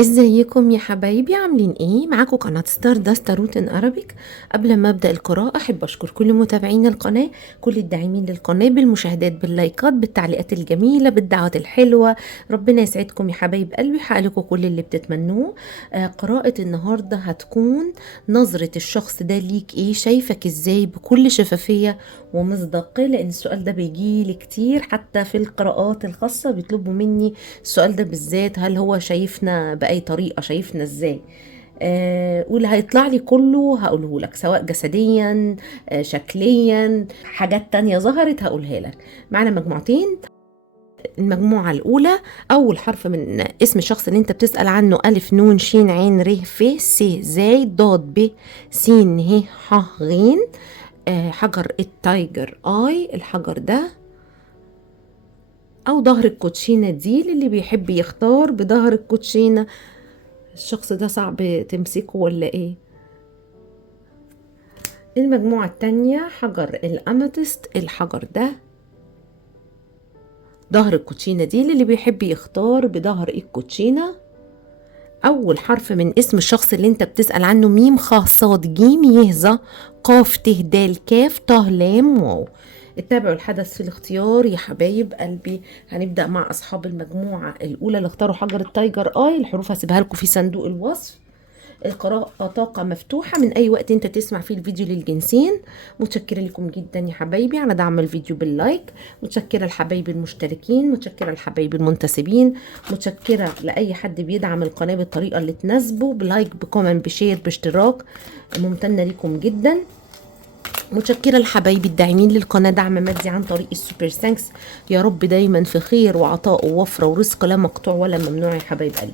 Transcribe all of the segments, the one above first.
ازيكم يا حبايبي؟ عاملين ايه؟ معاكم قناة ستار داست روتن ارابيك. قبل ما ابدا القراءة احب اشكر كل متابعين القناة، كل الداعمين للقناة بالمشاهدات، باللايكات، بالتعليقات الجميلة، بالدعوات الحلوة. ربنا يسعدكم يا حبايب قلبي، يحقق لكم كل اللي بتتمنوه. قراءة النهاردة هتكون نظرة الشخص ده ليك ايه، شايفك ازاي بكل شفافية ومصداقية، لان السؤال ده بيجيلي كتير حتى في القراءات الخاصة بيطلبوا مني السؤال ده بالذات. هل هو شايفنا بأي طريقة؟ شايفنا ازاي؟ واللي هيطلع لي كله هقوله لك، سواء جسديا، شكليا، حاجات تانية ظهرت هقولها لك. معنا مجموعتين. المجموعة الأولى، أول حرف من اسم الشخص اللي أنت بتسأل عنه: ألف، نون، شين، عين، ر، ف، س، زاي، ضاد، ب، س، ه، ح، غين. حجر التايجر آي، الحجر ده، أو ظهر الكوتشينة دي للي بيحب يختار بظهر الكوتشينة. الشخص ده صعب تمسكه ولا ايه؟ المجموعة التانية، حجر الأماتيست، الحجر ده، ظهر الكوتشينة دي للي بيحب يختار بظهر الكوتشينة. أول حرف من اسم الشخص اللي انت بتسأل عنه: ميم، خ، صاد، جيم، ي، ظ، قاف، ت، د، كاف، ط، لام، واو. اتبعوا الحدث في الاختيار يا حبايب قلبي. هنبدأ مع أصحاب المجموعة الأولى اللي اختاروا حجر التايجر آي. الحروف هسيبها لكم في صندوق الوصف. القراءة طاقة مفتوحة من أي وقت أنت تسمع فيه الفيديو للجنسين. متشكرة لكم جدا يا حبايبي على دعم الفيديو باللايك. متشكرة لحبايبي المشتركين، متشكرة لحبايبي المنتسبين، متشكرة لأي حد بيدعم القناة بالطريقة اللي تناسبه، بلايك، بكومنت، بشير، باشتراك. ممتنة لكم جدا. متشكرة لحبايبي الداعمين للقناة دعم مادي عن طريق السوبر ثانكس. يا رب دايما في خير وعطاء ووفرة ورزق لا مقطوع ولا ممنوع يا حبايب قلبي.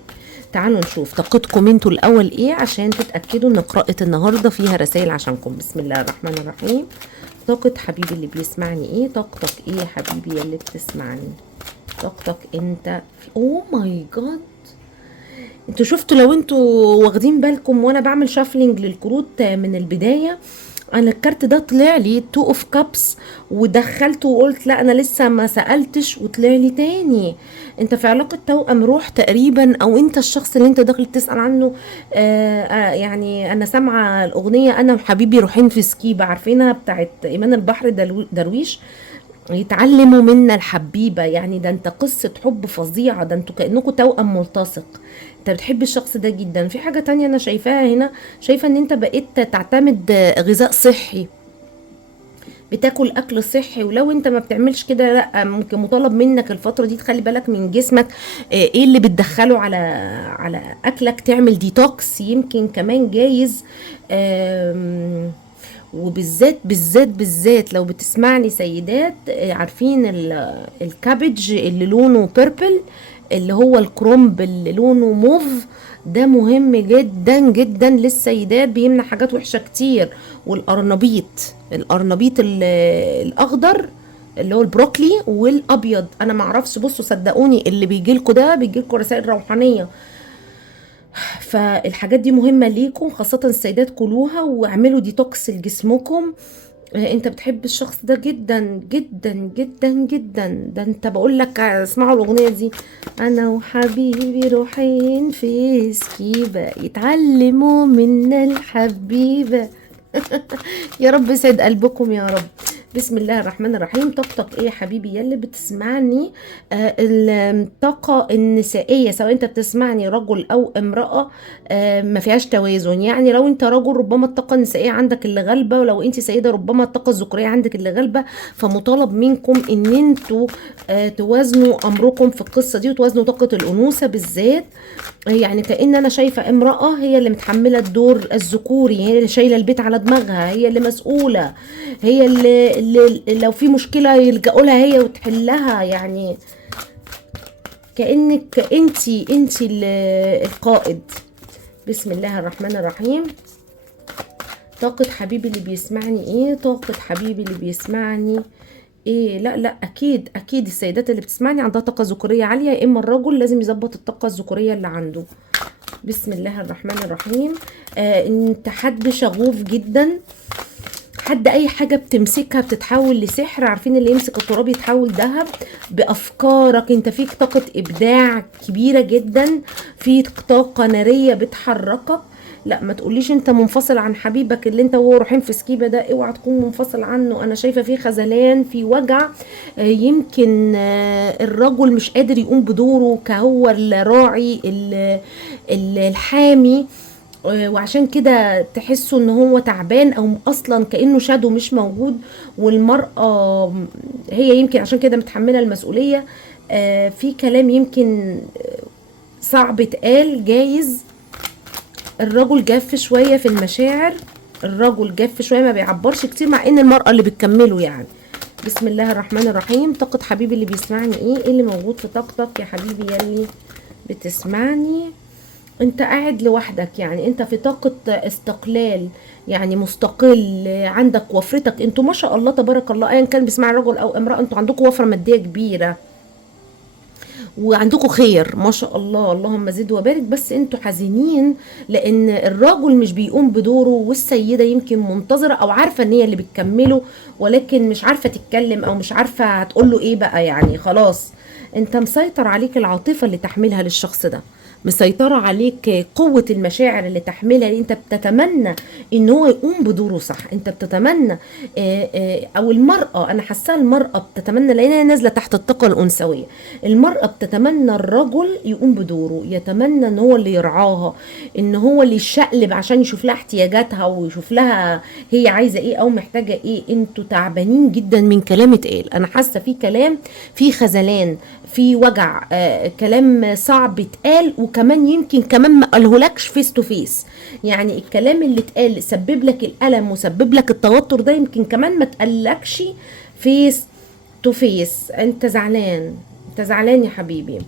تعالوا نشوف طاقتكم انتوا الاول ايه، عشان تتأكدوا ان قراءة النهاردة فيها رسائل عشانكم. بسم الله الرحمن الرحيم. طاقة حبيبي اللي بيسمعني ايه؟ طاقتك ايه يا حبيبي اللي بتسمعني؟ طاقتك انت اوه ماي جاد. انتوا شفتوا، لو انتوا واخدين بالكم وانا بعمل شافلينج للكروت من البداية، انا الكارت ده طلع لي تو اوف كابس، ودخلته وقلت لا انا لسه ما سألتش، وطلع لي تاني. انت في علاقة توأم روح تقريبا، او انت الشخص اللي انت داخل تسأل عنه. يعني انا سامعة الاغنية انا وحبيبي روحين في سكيبة، عارفينها بتاعت ايمان البحر درويش. يتعلموا منا الحبيبة، يعني ده انت قصة حب فظيعة، ده انتوا كأنكم توأم ملتصق. انت بتحب الشخص ده جدا. في حاجة تانية انا شايفاها هنا، شايفة ان انت بقيت تعتمد غذاء صحي، بتاكل اكل صحي. ولو انت ما بتعملش كده، لا ممكن مطالب منك الفترة دي تخلي بالك من جسمك. ايه اللي بتدخله على اكلك، تعمل ديتوكس يمكن كمان جايز. وبالذات بالذات بالذات لو بتسمعني سيدات، عارفين الكابج اللي لونه بيربل، اللي هو الكرومب اللي لونه موف، ده مهم جدا جدا للسيدات، بيمنع حاجات وحشة كتير. والقرنبيط، القرنبيط الاخضر اللي هو البروكلي، والابيض. انا معرفش، بصوا صدقوني اللي بيجيلكوا ده بيجيلكوا رسائل روحانية. فالحاجات دي مهمة ليكم، خاصة السيدات، كلوها واعملوا ديتوكس لجسمكم. انت بتحب الشخص ده جدا جدا جدا جدا. ده انت بقول لك اسمعوا الاغنية دي: انا وحبيبي روحين في سكيبة، يتعلموا منا الحبيبة. يا رب يسعد قلبكم يا رب. بسم الله الرحمن الرحيم. طاقتك ايه يا حبيبي يلي بتسمعني؟ الطاقة النسائية، سواء انت بتسمعني رجل او امرأة، ما فيهاش توازن. يعني لو انت رجل ربما الطاقة النسائية عندك اللي غالبة، ولو انت سيدة ربما الطاقة الذكورية عندك اللي غالبة. فمطالب منكم ان انتوا توازنوا امركم في القصة دي، وتوازنوا طاقة الانوثة بالذات. يعني كأن انا شايفة امرأة هي اللي متحملة الدور الذكوري، هي اللي شايلة البيت على دماغها، هي اللي مسؤولة، هي اللي لو في مشكلة يلجأوا لها هي وتحلها. يعني كأنك انتي القائد. بسم الله الرحمن الرحيم. طاقة حبيبي اللي بيسمعني ايه؟ طاقة حبيبي اللي بيسمعني ايه؟ لا لا، اكيد اكيد السيدات اللي بتسمعني عندها طاقة ذكورية عالية، يا اما الرجل لازم يظبط الطاقة الذكورية اللي عنده. بسم الله الرحمن الرحيم. انت حد شغوف جدا، حد اي حاجة بتمسكها بتتحول لسحر، عارفين اللي يمسك التراب يتحول ذهب. بافكارك انت فيك طاقة ابداع كبيرة جدا، فيك طاقة نارية بتحركك. لا ما تقوليش انت منفصل عن حبيبك اللي انت وهو رايحين في سكيبه ده، اوعى تكون منفصل عنه. انا شايفه فيه خذلان، في وجع. يمكن الرجل مش قادر يقوم بدوره كهو الراعي الحامي، وعشان كده تحسوا ان هو تعبان او اصلا كانه شادو مش موجود. والمرأة هي يمكن عشان كده متحملة المسؤولية. في كلام يمكن صعب اتقال، جايز الرجل جاف شوية في المشاعر، الرجل جاف شوية ما بيعبرش كتير، مع ان المرأة اللي بتكمله يعني. بسم الله الرحمن الرحيم. طاقة حبيبي اللي بيسمعني ايه اللي موجود في طاقتك يا حبيبي يلي بتسمعني؟ انت قاعد لوحدك، يعني انت في طاقة استقلال، يعني مستقل، عندك وفرتك. انتوا ما شاء الله تبارك الله، ايا كان بيسمع رجل او امرأة، انتوا عندكم وفرة مادية كبيرة وعندكم خير ما شاء الله، اللهم زد وبارك. بس انتوا حزينين لان الراجل مش بيقوم بدوره، والسيدة يمكن منتظرة او عارفة ان هي اللي بتكمله، ولكن مش عارفة تتكلم او مش عارفة هتقوله ايه بقى. يعني خلاص انت مسيطر عليك العاطفة اللي تحملها للشخص ده، مسيطرة عليك قوة المشاعر اللي تحملها. انت بتتمنى ان هو يقوم بدوره صح، انت بتتمنى او المرأة، انا حاساها المرأة بتتمنى لانها نازلة تحت الطاقة الانثوية. المرأة بتتمنى الرجل يقوم بدوره، يتمنى ان هو اللي يرعاها، ان هو اللي يشقلب عشان يشوف لها احتياجاتها ويشوف لها هي عايزة ايه او محتاجة ايه. انتوا تعبانين جدا من كلام اتقال، انا حاسة في كلام، في خذلان، في وجع، كلام صعب اتقال، وكمان يمكن كمان ما قالهولكش فيس تو فيس. يعني الكلام اللي اتقال سبب لك الالم وسبب لك التوتر ده، يمكن كمان ما اتقالكش فيس تو فيس. انت زعلان، انت زعلان يا حبيبي.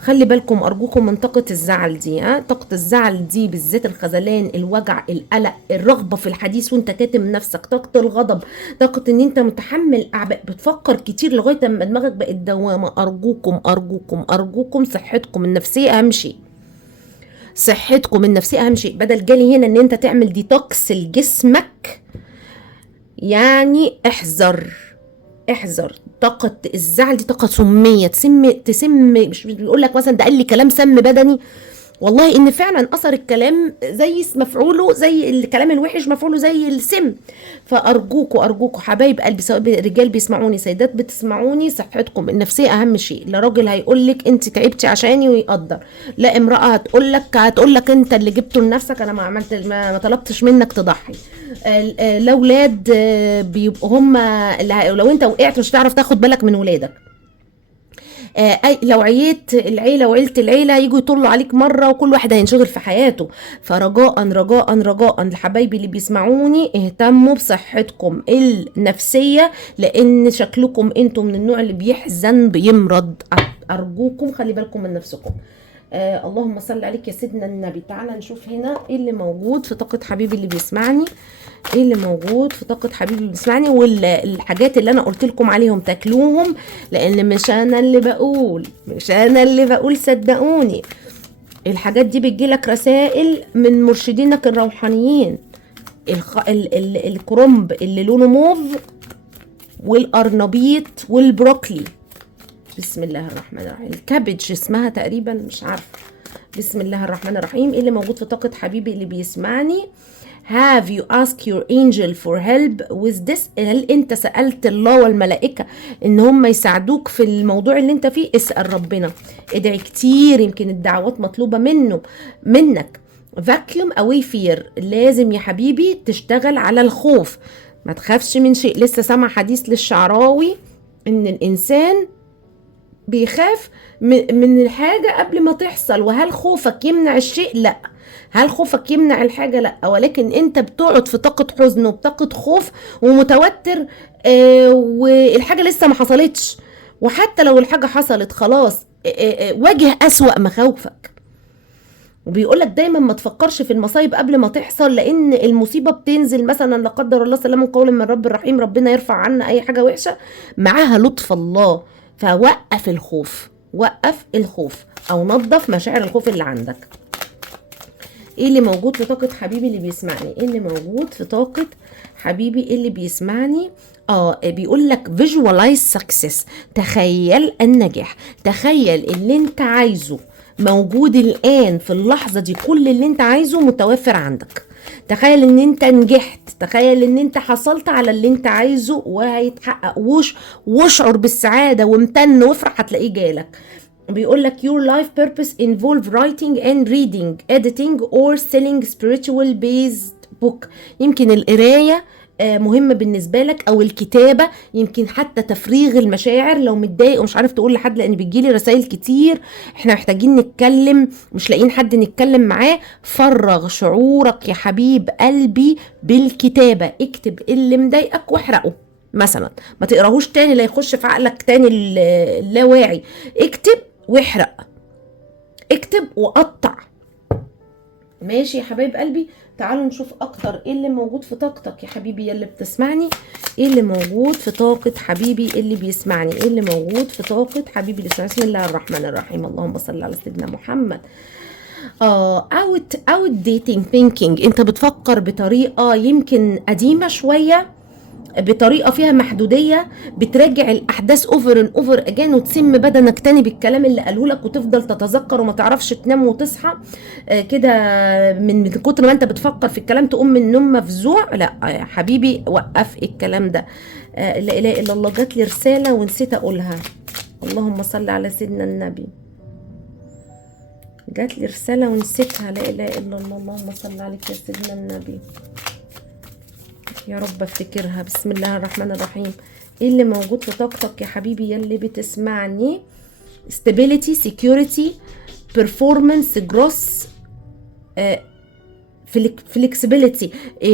خلي بالكم ارجوكم من طاقة الزعل دي. طاقة الزعل دي بالذات، الخذلان، الوجع، القلق، الرغبة في الحديث وانت كاتم نفسك، طاقة الغضب، طاقة ان انت متحمل اعباء، بتفكر كتير لغاية ما دماغك بقت دوامة. ارجوكم ارجوكم ارجوكم، صحتكم النفسية اهم شيء، صحتكم النفسية اهم شيء. بدل جالي هنا ان انت تعمل ديتوكس لجسمك، يعني احذر احذر. طاقة الزعل دي طاقة سمية، تسم. مش بيقول لك مثلا ده قال لي كلام سم بدني، والله ان فعلا اثر الكلام زي مفعوله، زي الكلام الوحش مفعوله زي السم. فارجوكوا ارجوكوا حبايب قلبي، سواء رجال بيسمعوني سيدات بتسمعوني، صحتكم النفسيه اهم شيء. لا راجل هيقول لك انت تعبتي عشاني ويقدر، لا امراه هتقول لك انت اللي جبته لنفسك، انا ما عملت ما طلبتش منك تضحي. الاولاد بيبقوا هم لو انت وقعت مش هتعرف تاخد بالك من ولادك. لو عييت العيله وعيله العيله يجوا يطلوا عليك مره، وكل واحد هينشغل في حياته. فرجاء رجاء رجاء لحبايبي اللي بيسمعوني، اهتموا بصحتكم النفسيه، لان شكلكم انتم من النوع اللي بيحزن بيمرض. ارجوكم خلي بالكم من نفسكم. اللهم صل عليك يا سيدنا النبي. تعالى نشوف هنا ايه اللي موجود في طاقة حبيبي اللي بيسمعني، ايه اللي موجود في طاقة حبيبي اللي بيسمعني. والحاجات اللي انا قلت لكم عليهم تاكلوهم، لان مش انا اللي بقول، مش انا اللي بقول، صدقوني. الحاجات دي بتجيلك رسائل من مرشدينك الروحانيين. الكرنب اللي لونه موف، والقرنبيط، والبروكلي. بسم الله الرحمن الرحيم. الكابج اسمها تقريبا، مش عارفه. بسم الله الرحمن الرحيم. ايه اللي موجود في طاقة حبيبي اللي بيسمعني؟ Have you asked your angel for help with this؟ هل انت سألت الله والملائكة ان هم يساعدوك في الموضوع اللي انت فيه؟ اسأل ربنا، ادعي كتير، يمكن الدعوات مطلوبة منك. vacuum away fear. لازم يا حبيبي تشتغل على الخوف، ما تخافش من شيء. لسه سامع حديث للشعراوي ان الانسان بيخاف من الحاجة قبل ما تحصل. وهل خوفك يمنع الشيء؟ لا. هل خوفك يمنع الحاجة؟ لا. ولكن انت بتقعد في طاقة حزن وبطاقة خوف ومتوتر، والحاجة لسه ما حصلتش. وحتى لو الحاجة حصلت خلاص، واجه أسوأ مخاوفك. وبيقولك دايما ما تفكرش في المصايب قبل ما تحصل، لان المصيبة بتنزل مثلا لا قدر الله، سلام قول من رب الرحيم، ربنا يرفع عنا اي حاجة وحشة، معاها لطف الله. فوقف الخوف، وقف الخوف، او نظف مشاعر الخوف اللي عندك. ايه اللي موجود في طاقة حبيبي اللي بيسمعني؟ ايه اللي موجود في طاقة حبيبي اللي بيسمعني؟ بيقول لك visualize success، تخيل النجاح، تخيل اللي انت عايزه موجود الآن في اللحظة دي، كل اللي انت عايزه متوفر عندك. تخيل ان انت نجحت، تخيل ان انت حصلت على اللي انت عايزه وهيتحقق، واشعر بالسعادة وامتن وافرح، هتلاقيه جالك. بيقول لك your life purpose involve writing and reading, editing or selling spiritual based book. يمكن القراية مهمة بالنسبة لك، او الكتابة، يمكن حتى تفريغ المشاعر لو متضايق ومش عارف تقول لحد، لان بتجيلي رسائل كتير احنا محتاجين نتكلم مش لاقيين حد نتكلم معاه. فرغ شعورك يا حبيب قلبي بالكتابة، اكتب اللي مضايقك واحرقه مثلا، ما تقراهوش تاني لا يخش في عقلك تاني اللاواعي. اكتب واحرق، اكتب وقطع. ماشي يا حبايب قلبي، تعالوا نشوف اكتر ايه اللي موجود في طاقتك يا حبيبي اللي بتسمعني، ايه اللي موجود في طاقة حبيبي اللي بيسمعني، ايه اللي موجود في طاقة حبيبي اللي بيسمعني. بسم الله الرحمن الرحيم، اللهم صل على سيدنا محمد. اوت ديتنج ثينكينج، انت بتفكر بطريقة يمكن قديمة شوية، بطريقه فيها محدوديه، بتراجع الاحداث اوفر ان اوفر اجين، وتسم بدنك تاني بالكلام اللي قاله لك، وتفضل تتذكر وما تعرفش تنام وتصحى كده من كتر ما انت بتفكر في الكلام، تقوم من النوم مفزوع. لا يا حبيبي، وقف الكلام ده. لا اله الا الله. جات لي رساله ونسيت اقولها، اللهم صل على سيدنا النبي. جات لي رساله ونسيتها، لا اله الا الله، اللهم صل عليك يا سيدنا النبي، يا رب افتكرها. بسم الله الرحمن الرحيم. ايه اللي موجود في طاقتك يا حبيبي يلي بتسمعني؟ stability, security, performance, growth, flexibility.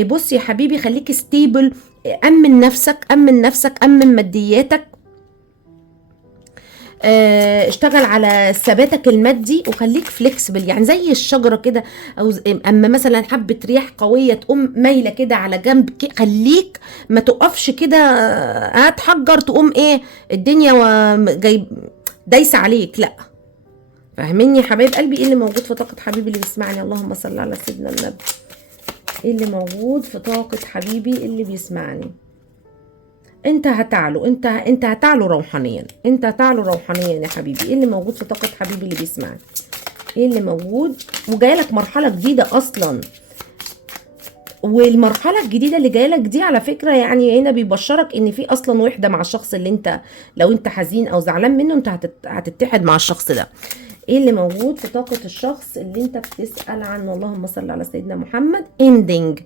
بص يا حبيبي، خليك stable، امن نفسك، امن نفسك، امن مادياتك، اشتغل على ثباتك المادي، وخليك فليكسبل، يعني زي الشجره كده، او اما مثلا حبه رياح قويه تقوم مايله كده على جنب، خليك ما تقفش كده هتحجر تقوم ايه الدنيا جاي دايسه عليك، لا. فاهميني يا حبايب قلبي؟ ايه اللي موجود في طاقه حبيبي اللي بيسمعني؟ اللهم صل على سيدنا النبي. ايه اللي موجود في طاقه حبيبي اللي بيسمعني؟ انت هتعلو، انت هتعلو روحانيا، انت هتعلو روحانيا يا حبيبي. ايه اللي موجود في طاقه حبيبي اللي بيسمعني؟ ايه اللي موجود؟ وجايلك مرحله جديده اصلا، والمرحله الجديده اللي جايلك دي على فكره يعني هنا بيبشرك ان في اصلا وحده مع الشخص اللي انت، لو انت حزين او زعلان منه، انت هتتحد مع الشخص ده. ايه اللي موجود في طاقه الشخص اللي انت بتسال عنه؟ اللهم صل على سيدنا محمد. ending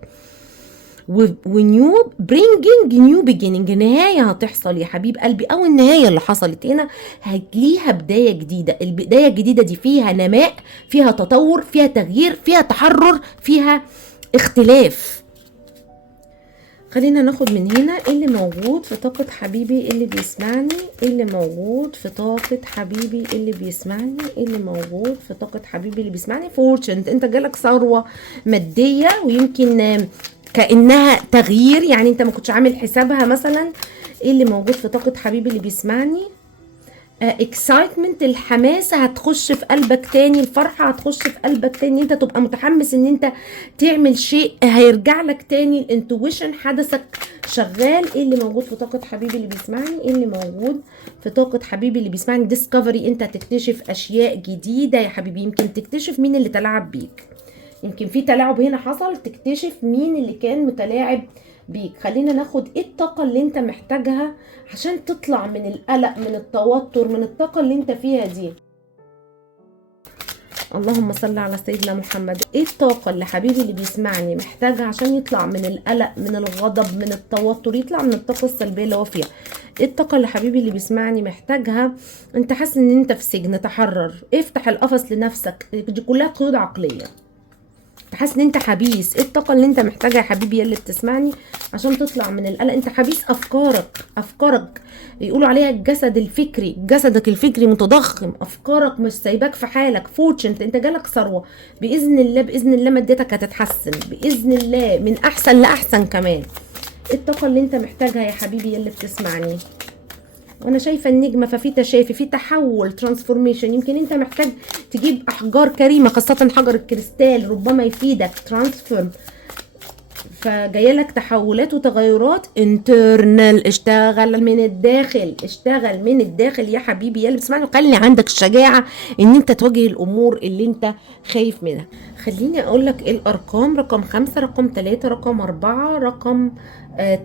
ونيو، برينجينج نيو بيجيننج، نهايه هتحصل يا حبيب قلبي، او النهايه اللي حصلت هنا ليها بدايه جديده. البدايه الجديده دي فيها نماء، فيها تطور، فيها تغيير، فيها تحرر، فيها اختلاف. خلينا ناخد من هنا ايه اللي موجود في طاقه حبيبي اللي بيسمعني. ايه اللي موجود في طاقه حبيبي اللي بيسمعني؟ ايه اللي موجود في طاقه حبيبي اللي بيسمعني؟ فورتشن، انت جالك ثروه ماديه، ويمكن كأنها تغيير، يعني انت ما كنتش عامل حسابها مثلا. ايه اللي موجود في طاقة حبيبي اللي بيسمعني؟ اكسايتمنت، الحماسة هتخش في قلبك تاني، الفرحة هتخش في قلبك تاني، انت تبقى متحمس ان انت تعمل شيء هيرجع لك تاني، الانتويشن حدثك شغال. ايه اللي موجود في طاقة حبيبي اللي بيسمعني؟ ايه اللي موجود في طاقة حبيبي اللي بيسمعني؟ ديسكفري، انت هتكتشف اشياء جديدة يا حبيبي، يمكن تكتشف مين اللي تلاعب بيك، يمكن في تلاعب هنا حصل، تكتشف مين اللي كان متلاعب بيك. خلينا ناخد ايه الطاقة اللي انت محتاجها عشان تطلع من القلق، من التوتر، من الطاقة اللي انت فيها دي. اللهم صل على سيدنا محمد. ايه الطاقة اللي حبيبي اللي بيسمعني محتاجها عشان يطلع من القلق، من الغضب، من التوتر، يطلع من الطاقة السلبية اللي هو فيها؟ ايه الطاقة اللي حبيبي اللي بيسمعني محتاجها؟ انت حاسس ان انت في سجن، تحرر، افتح القفص لنفسك، دي كلها قيود عقلية، حاسس ان انت حبيس. ايه الطاقه اللي انت محتاجها يا حبيبي اللي بتسمعني عشان تطلع من القلق؟ انت حبيس افكارك يقولوا عليها الجسد الفكري، جسدك الفكري متضخم، افكارك مش سايباك في حالك. فورتشن، انت جالك ثروه باذن الله، باذن الله مادتك هتتحسن باذن الله، من احسن لاحسن كمان. ايه الطاقه اللي انت محتاجها يا حبيبي اللي بتسمعني؟ وانا شايفه النجمه، ففي تشافي، في تحول، ترانسفورميشن. يمكن انت محتاج تجيب احجار كريمه، خاصه حجر الكريستال ربما يفيدك ترانسفورم. فجايه لك تحولات وتغيرات انترنال. اشتغل من الداخل، اشتغل من الداخل يا حبيبي يا اللي بتسمعني، وخلي عندك الشجاعه ان انت تواجه الامور اللي انت خايف منها. خليني اقول لك ايه الارقام: رقم 5، رقم 3، رقم 4، رقم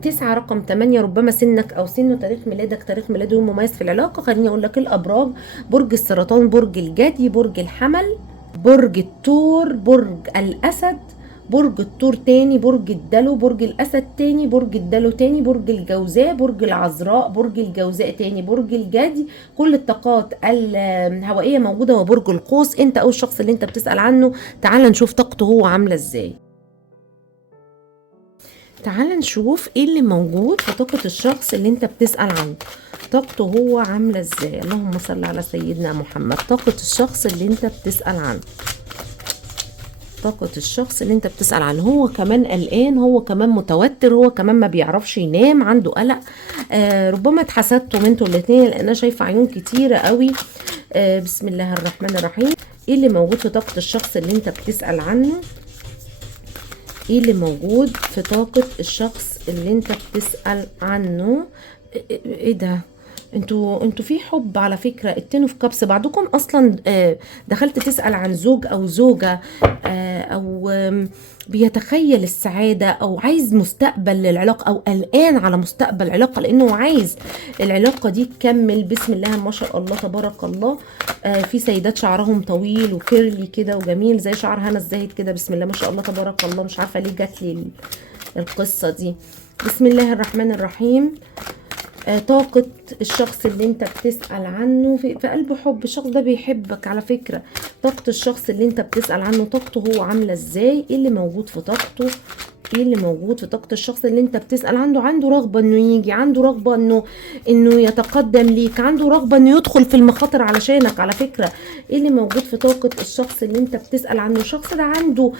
9، رقم 8. ربما سنك او سن تاريخ ميلادك تاريخ ميلاد يوم مميز في العلاقه. خليني اقول لك الابراج: برج السرطان، برج الجدي، برج الحمل، برج الثور، برج الاسد، برج الثور تاني، برج الدلو، برج الاسد تاني، برج الدلو تاني، برج الجوزاء، برج العذراء، برج الجوزاء تاني، برج الجدي. كل الطاقات الهوائيه موجوده. وبرج القوس انت او الشخص اللي انت بتسال عنه. تعال نشوف طاقته هو عامله ازاي. تعال نشوف ايه اللي موجود في طاقه الشخص اللي انت بتسال عنه. طاقته هو عامله ازاي؟ اللهم صل على سيدنا محمد. طاقه الشخص اللي انت بتسال عنه، طاقة الشخص اللي انت بتسأل عنه. هو كمان قلقان، هو كمان متوتر، هو كمان ما بيعرفش ينام، عنده قلق. ربما اتحسدتوا انتوا الاتنين، لان انا شايفة عيون كتيرة قوي. بسم الله الرحمن الرحيم. ايه اللي موجود في طاقة الشخص اللي انت بتسأل عنه؟ ايه اللي موجود في طاقة الشخص اللي انت بتسأل عنه؟ ايه ده؟ انتوا في حب على فكرة. التنوا في كبس بعضكم اصلا. دخلت تسأل عن زوج او زوجة، او بيتخيل السعادة، او عايز مستقبل للعلاقة، او قلقان على مستقبل العلاقة لانه عايز العلاقة دي تكمل. بسم الله ما شاء الله تبارك الله. في سيدات شعرهم طويل وكيرلي كده وجميل زي شعر هنا الزاهد كده. بسم الله ما شاء الله تبارك الله. مش عارفة ليه جات لي القصة دي. بسم الله الرحمن الرحيم. طاقة الشخص اللي انت بتسأل عنه في قلبه حب. الشخص ده بيحبك على فكرة. طاقة الشخص اللي انت بتسأل عنه، طاقته هو عاملة ازاي؟ ايه اللي موجود في طاقته؟ ايه اللي موجود في طاقة الشخص اللي انت بتسأل عنده؟ عنده رغبة انه يجي، عنده رغبة انه يتقدم ليك، عنده رغبة انه يدخل في المخاطر علشانك على فكرة. ايه اللي موجود في طاقة الشخص اللي انت بتسأل عنه؟ الشخص ده عنده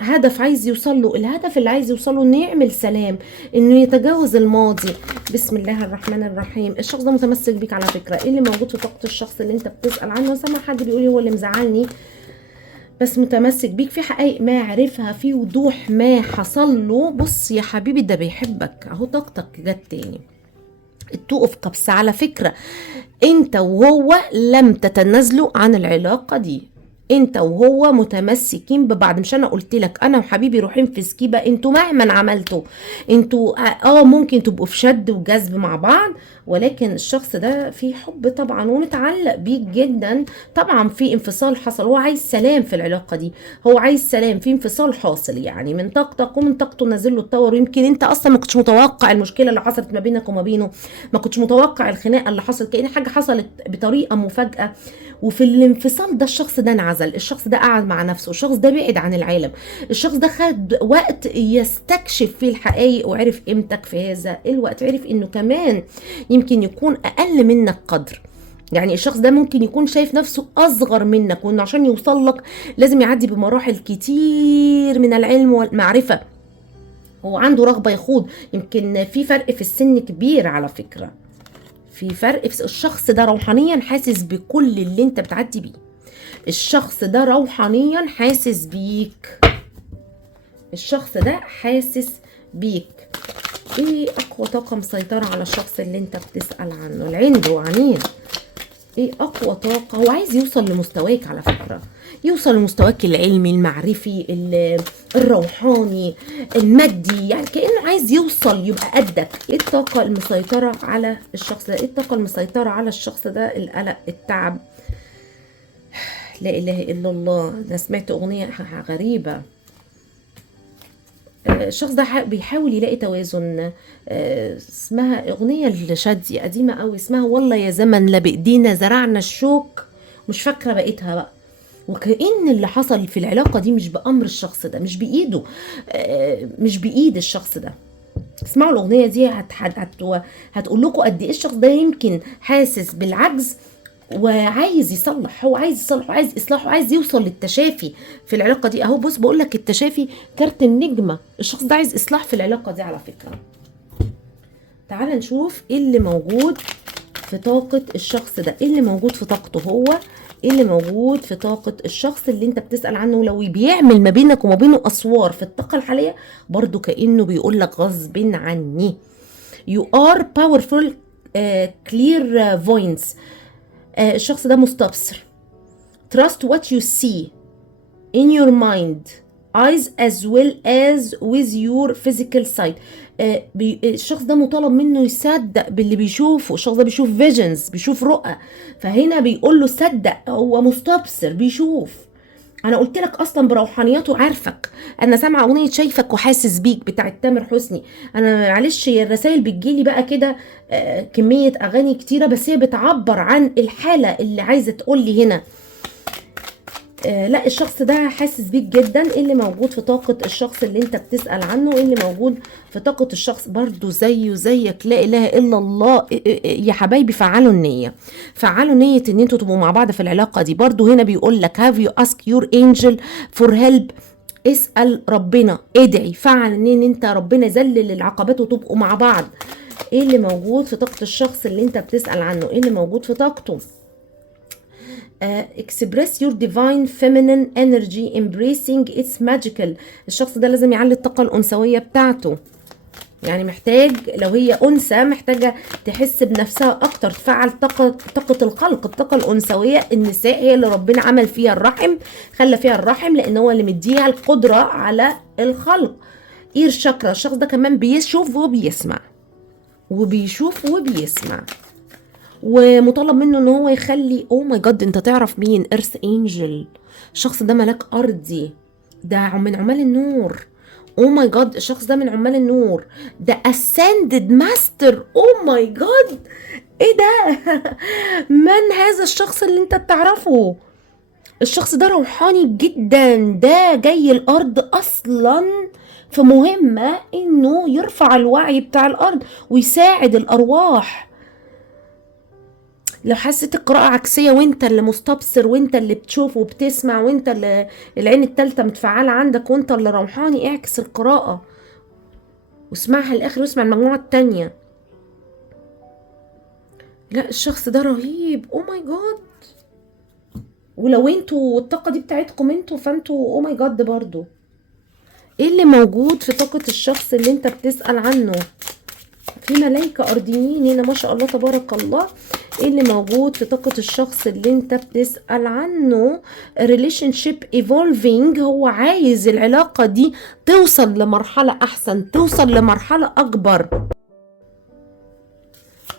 هدف عايز يوصل له. الهدف اللي عايز يوصله انه يعمل سلام، انه يتجاوز الماضي. بسم الله الرحمن الرحيم. الشخص ده متمسك بيك على فكرة. ايه اللي موجود في طاقة الشخص اللي انت بتسأل عنه؟ سامع حد بيقول هو اللي مزعلني، بس متمسك بيك في حقائق ما عرفها، في وضوح ما حصل له. بص يا حبيبي ده بيحبك اهو. طاقتك جت تاني. التوقف كبسة على فكرة. انت وهو لم تتنازلوا عن العلاقة دي. انت وهو متمسكين ببعض. مش انا قلت لك انا وحبيبي روحين في سكيبه؟ انتوا مهما عملتوا، انتوا ممكن تبقوا في شد وجذب مع بعض، ولكن الشخص ده فيه حب طبعا ومتعلق بيك جدا. طبعا في انفصال حصل، هو عايز سلام في العلاقه دي، هو عايز سلام، في انفصال حاصل يعني من طاقتك ومن طاقته نازل له التور. ويمكن انت اصلا ما كنتش متوقع المشكله اللي حصلت ما بينك وما بينه، ما كنتش متوقع الخناقه اللي حصلت، كأن حاجه حصلت بطريقه مفاجاه. وفي الانفصال ده الشخص ده انعزل، الشخص ده قعد مع نفسه، الشخص ده بعد عن العالم، الشخص ده خد وقت يستكشف فيه الحقائق وعرف قيمتك في هذا الوقت. عرف انه كمان يمكن يكون اقل منك قدر. يعني الشخص ده ممكن يكون شايف نفسه اصغر منك، وانه عشان يوصل لك لازم يعدي بمراحل كتير من العلم والمعرفة. هو عنده رغبة يخوض. يمكن في فرق في السن كبير على فكرة، في فرق في الشخص ده روحانيا حاسس بكل اللي انت بتعدي بيه. الشخص ده روحانيا حاسس بيك. الشخص ده حاسس بيك. ايه اقوى طاقة مسيطرة على الشخص اللي انت بتسأل عنه؟ العند وعنين. ايه اقوى طاقة؟ هو عايز يوصل لمستواك على فكرة، يوصل لمستواك العلمي المعرفي الروحاني المادي، يعني كأنه عايز يوصل يبقى قدك. ايه الطاقة المسيطرة على الشخص ده؟ ايه الطاقة المسيطرة على الشخص ده؟ القلق، التعب. لا اله الا الله. انا سمعت اغنية غريبة. الشخص ده بيحاول يلاقي توازن. اسمها اغنية لشادية قديمة قوي، اسمها والله يا زمن لا بايدينا زرعنا الشوك. مش فاكرة بقيتها بقى. وكأن اللي حصل في العلاقة دي مش بأمر الشخص ده، مش بإيده، مش بإيد الشخص ده. اسمعوا الأغنية دي هتقول لكم قد إيه الشخص ده يمكن حاسس بالعجز وعايز يصلح. هو عايز يصلح وعايز إصلاح وعايز يوصل للتشافي في العلاقة دي. أهو بص بقول لك التشافي كارت النجمة. الشخص ده عايز إصلاح في العلاقة دي على فكرة. تعال نشوف ايه اللي موجود في طاقة الشخص ده، ايه اللي موجود في طاقته هو، ايه اللي موجود في طاقة الشخص اللي انت بتسأل عنه. لو بيعمل ما بينك وما بينه اسوار في الطاقة الحالية، برضو كأنه بيقول لك غصب عني. You are powerful clear voice. الشخص ده مستبصر. Trust what you see in your mind eyes as well as with your physical sight. الشخص ده مطالب منه يصدق باللي بيشوفه. الشخص ده بيشوف visions، بيشوف رؤى، فهنا بيقول له صدق، هو مستبصر بيشوف. انا قلت لك اصلا بروحانياته عارفك. انا سامعه اغنيه شايفك وحاسس بيك بتاعت تامر حسني. انا معلش هي الرسائل بتجيلي بقى كده كميه اغاني كتيره، بس هي بتعبر عن الحاله اللي عايزه تقول لي هنا. لا الشخص ده حاسس بيك جدا. ايه اللي موجود في طاقة الشخص اللي انت بتسأل عنه؟ ايه اللي موجود في طاقة الشخص برضو زيه زيك؟ لا اله الا الله. يا حبايبي فعلوا النية، فعلوا نية ان انتوا تبقوا مع بعض في العلاقة دي. برضو هنا بيقول لك have you ask your angel for help. اسأل ربنا، ادعي، فعل ان انت ربنا يذلل العقبات وتبقوا مع بعض. ايه اللي موجود في طاقة الشخص اللي انت بتسأل عنه؟ ايه اللي موجود في طاقته؟ express your divine feminine energy embracing its magical. الشخص ده لازم يعلي الطاقة الأنثوية بتاعته. يعني محتاج، لو هي أنثى محتاجة تحس بنفسها أكتر، تفعل طاقة الخلق. الطاقة الأنثوية النساء هي اللي ربنا عمل فيها الرحم، خلى فيها الرحم، لأن هو اللي مديها القدرة على الخلق. إير شاكرا. الشخص ده كمان بيشوف وبيسمع، وبيشوف وبيسمع، ومطالب منه ان هو يخلي او ماي جاد. انت تعرف مين ارث انجل؟ الشخص ده ملاك ارضي، ده من عمال النور. او ماي جاد الشخص ده من عمال النور، ده اسندد ماستر. او ماي جاد ايه ده؟ من هذا الشخص اللي انت بتعرفه؟ الشخص ده روحاني جدا، ده جاي الارض اصلا في مهمة انه يرفع الوعي بتاع الارض ويساعد الارواح. لو حسيت القراءة عكسية وانت اللي مستبصر وانت اللي بتشوف وبتسمع وانت اللي العين التالتة متفعلة عندك وانت اللي روحاني، اعكس القراءة واسمعها للآخر واسمع المجموعة التانية. لا الشخص ده رهيب. او ماي جاد. ولو انتوا الطاقة دي بتاعتكم انتوا فانتوا او ماي جاد برضو. ايه اللي موجود في طاقة الشخص اللي انت بتسأل عنه؟ في ملايكة أرضيين هنا ما شاء الله تبارك الله. ايه اللي موجود في طاقة الشخص اللي انت بتسأل عنه؟ relationship evolving. هو عايز العلاقة دي توصل لمرحلة أحسن، توصل لمرحلة أكبر.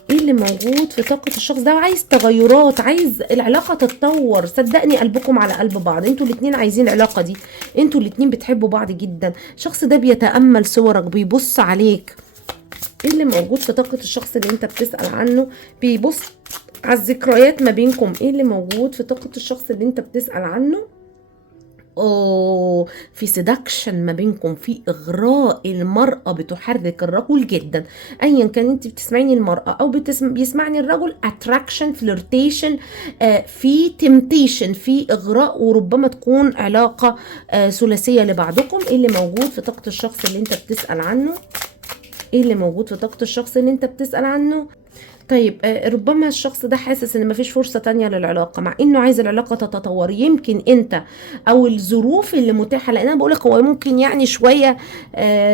ايه اللي موجود في طاقة الشخص ده؟ عايز تغيرات، عايز العلاقة تتطور. صدقني قلبكم على قلب بعض، انتوا الاتنين عايزين العلاقة دي، انتوا الاتنين بتحبوا بعض جدا. الشخص ده بيتأمل صورك، بيبص عليك. ايه اللي موجود في طاقة الشخص اللي انت بتسأل عنه؟ بيبص على الذكريات ما بينكم. ايه اللي موجود في طاقة الشخص اللي انت بتسأل عنه؟ في سيدكشن ما بينكم، في اغراء. المرأة بتحرك الرجل جدا، ايا كان انت بتسمعيني المرأة او بيسمعني الرجل. اتراكشن، فليرتيشن، في تمتيشن، في اغراء، وربما تكون علاقة ثلاثية لبعضكم. ايه اللي موجود في طاقة الشخص اللي انت بتسأل عنه؟ ايه اللي موجود في طاقة الشخص اللي انت بتسأل عنه؟ طيب ربما الشخص ده حاسس ان مفيش فرصة تانية للعلاقة، مع انه عايز العلاقة تتطور. يمكن انت او الظروف اللي متاحة، لان انا بقولك هو ممكن يعني شوية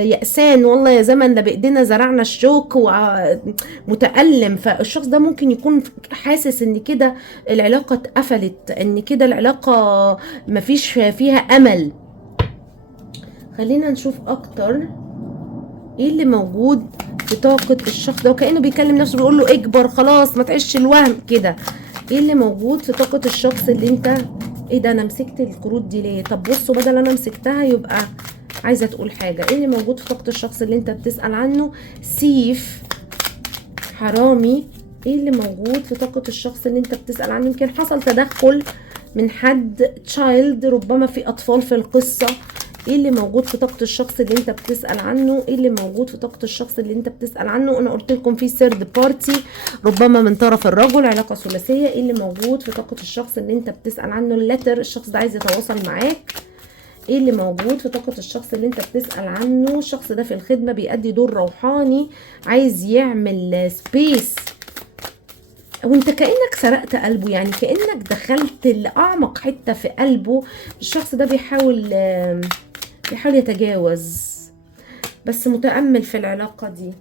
يأسان، والله يا زمن لا بايدينا زرعنا الشوك ومتألم. فالشخص ده ممكن يكون حاسس ان كده العلاقة اتقفلت، ان كده العلاقة مفيش فيها امل. خلينا نشوف اكتر ايه اللي موجود في طاقة الشخص ده، وكأنه بيكلم نفسه بيقول له اكبر خلاص ما تعيش الوهم كده. ايه اللي موجود في طاقة الشخص اللي انت ايه ده؟ انا مسكت الكروت دي ليه؟ طب بصوا بدل انا مسكتها يبقى عايزة تقول حاجة. ايه اللي موجود في طاقة الشخص اللي انت بتسأل عنه؟ سيف، حرامي. ايه اللي موجود في طاقة الشخص اللي انت بتسأل عنه؟ يمكن حصل تدخل من حد، تشايلد، ربما في اطفال في القصة. ايه اللي موجود في طاقة الشخص اللي انت بتسأل عنه؟ ايه اللي موجود في طاقة الشخص اللي انت بتسأل عنه؟ انا قلت لكم في ثيرد بارتي، ربما من طرف الرجل، علاقة ثلاثية. ايه اللي موجود في طاقة الشخص اللي انت بتسأل عنه؟ اللتر، الشخص ده عايز يتواصل معاك. ايه اللي موجود في طاقة الشخص اللي انت بتسأل عنه؟ الشخص ده في الخدمة بيأدي دور روحاني، عايز يعمل سبيس، وانت كأنك سرقت قلبه، يعني كأنك دخلت لأعمق حتة في قلبه. الشخص ده بيحاول يتجاوز، بس متأمل في العلاقة دي،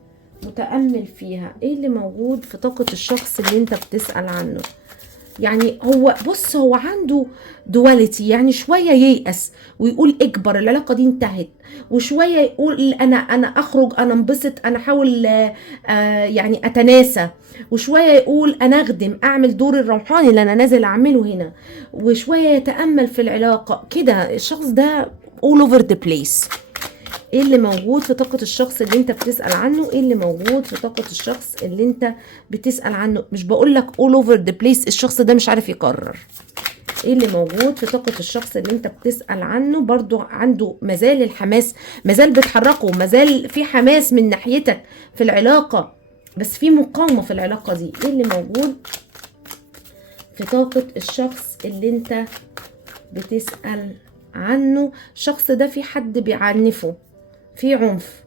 متأمل فيها. ايه اللي موجود في طاقة الشخص اللي انت بتسأل عنه؟ يعني هو بص، هو عنده دواليتي، يعني شوية ييأس ويقول اكبر العلاقة دي انتهت، وشوية يقول انا اخرج، انا انبسط، انا احاول يعني اتناسى، وشوية يقول انا اخدم، اعمل دور الروحاني اللي انا نازل اعمله هنا، وشوية يتأمل في العلاقة كده. الشخص ده all over the place. ايه اللي موجود في طاقة الشخص اللي انت بتسأل عنه؟ ايه اللي موجود في طاقة الشخص اللي انت بتسأل عنه؟ مش بقولك all over the place، الشخص ده مش عارف يقرر. ايه اللي موجود في طاقة الشخص اللي انت بتسأل عنه؟ برضو عنده مازال الحماس، مازال بتحركه، مازال في حماس من ناحيتك في العلاقة، بس في مقاومة في العلاقة دي. ايه اللي موجود في طاقة الشخص اللي انت بتسأل عنه؟ الشخص ده في حد بيعنفه، في عنف،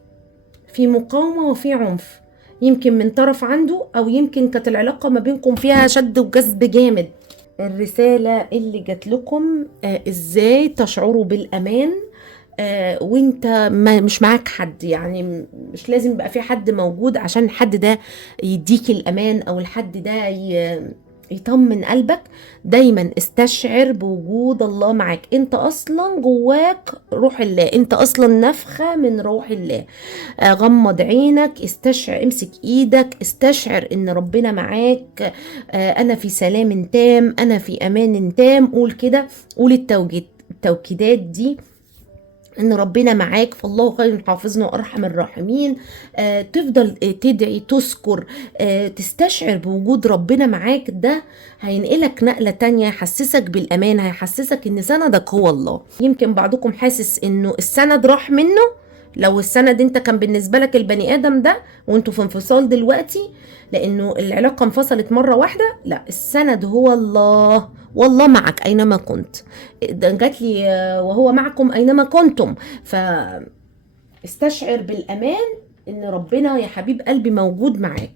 في مقاومة وفي عنف، يمكن من طرف عنده، او يمكن كانت العلاقة ما بينكم فيها شد وجذب جامد. الرسالة اللي جات لكم ازاي تشعروا بالامان وانت مش معاك حد، يعني مش لازم يبقى في حد موجود عشان الحد ده يديك الامان، او الحد ده يطمن قلبك. دايما استشعر بوجود الله معاك، انت اصلا جواك روح الله، انت اصلا نفخة من روح الله. غمض عينك، استشعر، امسك ايدك، استشعر ان ربنا معاك. انا في سلام تام، انا في امان تام. قول كده، قول التوكيدات دي ان ربنا معاك، فالله خير حافظنا وارحم الراحمين. تفضل تدعي، تذكر، تستشعر بوجود ربنا معاك. ده هينقلك نقلة تانية، يحسسك بالامان، هيحسسك ان سندك هو الله. يمكن بعضكم حاسس انه السند راح منه، لو السند انت كان بالنسبة لك البني ادم ده وانتوا في انفصال دلوقتي، لانه العلاقة انفصلت مرة واحدة. لا، السند هو الله، والله معك اينما كنت. ده جات لي وهو معكم اينما كنتم. فاستشعر بالامان ان ربنا يا حبيب قلبي موجود معاك.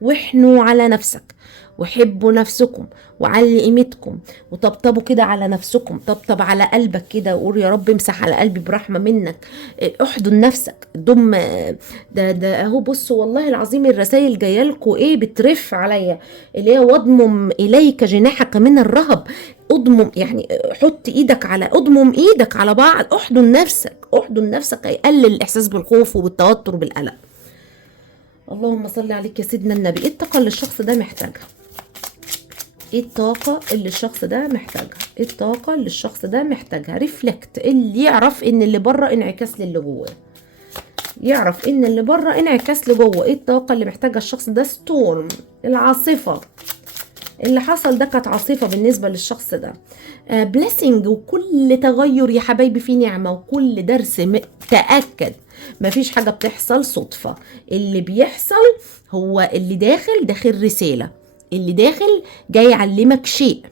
واحنوا على نفسك، وحبوا نفسكم، وعلي قيمتكم، وطبطبوا كده على نفسكم، طبطب على قلبك كده وقول يا رب امسح على قلبي برحمة منك. احضن نفسك، ضم. ده اهو بصوا، والله العظيم الرسائل جايه لكم ايه، بترف عليا، اللي هي واضمم اليك جناحك من الرهب. اضمم يعني حط ايدك على، اضمم ايدك على بعض، احضن نفسك، احضن نفسك، هيقلل الاحساس بالخوف وبالتوتر وبالقلق. اللهم صل عليك يا سيدنا النبي. ايه الطاقه اللي الشخص ده محتاجها؟ ايه الطاقه اللي الشخص ده محتاجها؟ ايه الطاقه اللي الشخص ده محتاجها؟ ريفلكت، اللي يعرف ان اللي بره انعكاس للي جواه، يعرف ان اللي بره انعكاس لجوه. ايه الطاقه اللي محتاجها الشخص ده؟ ستورم، العاصفه. اللي حصل ده كانت عاصفه بالنسبه للشخص ده. بليسنج، وكل تغير يا حبايبي فيه نعمه، وكل درس تاكد مفيش حاجه بتحصل صدفه. اللي بيحصل هو اللي داخل رساله، اللي داخل جاي يعلمك شيء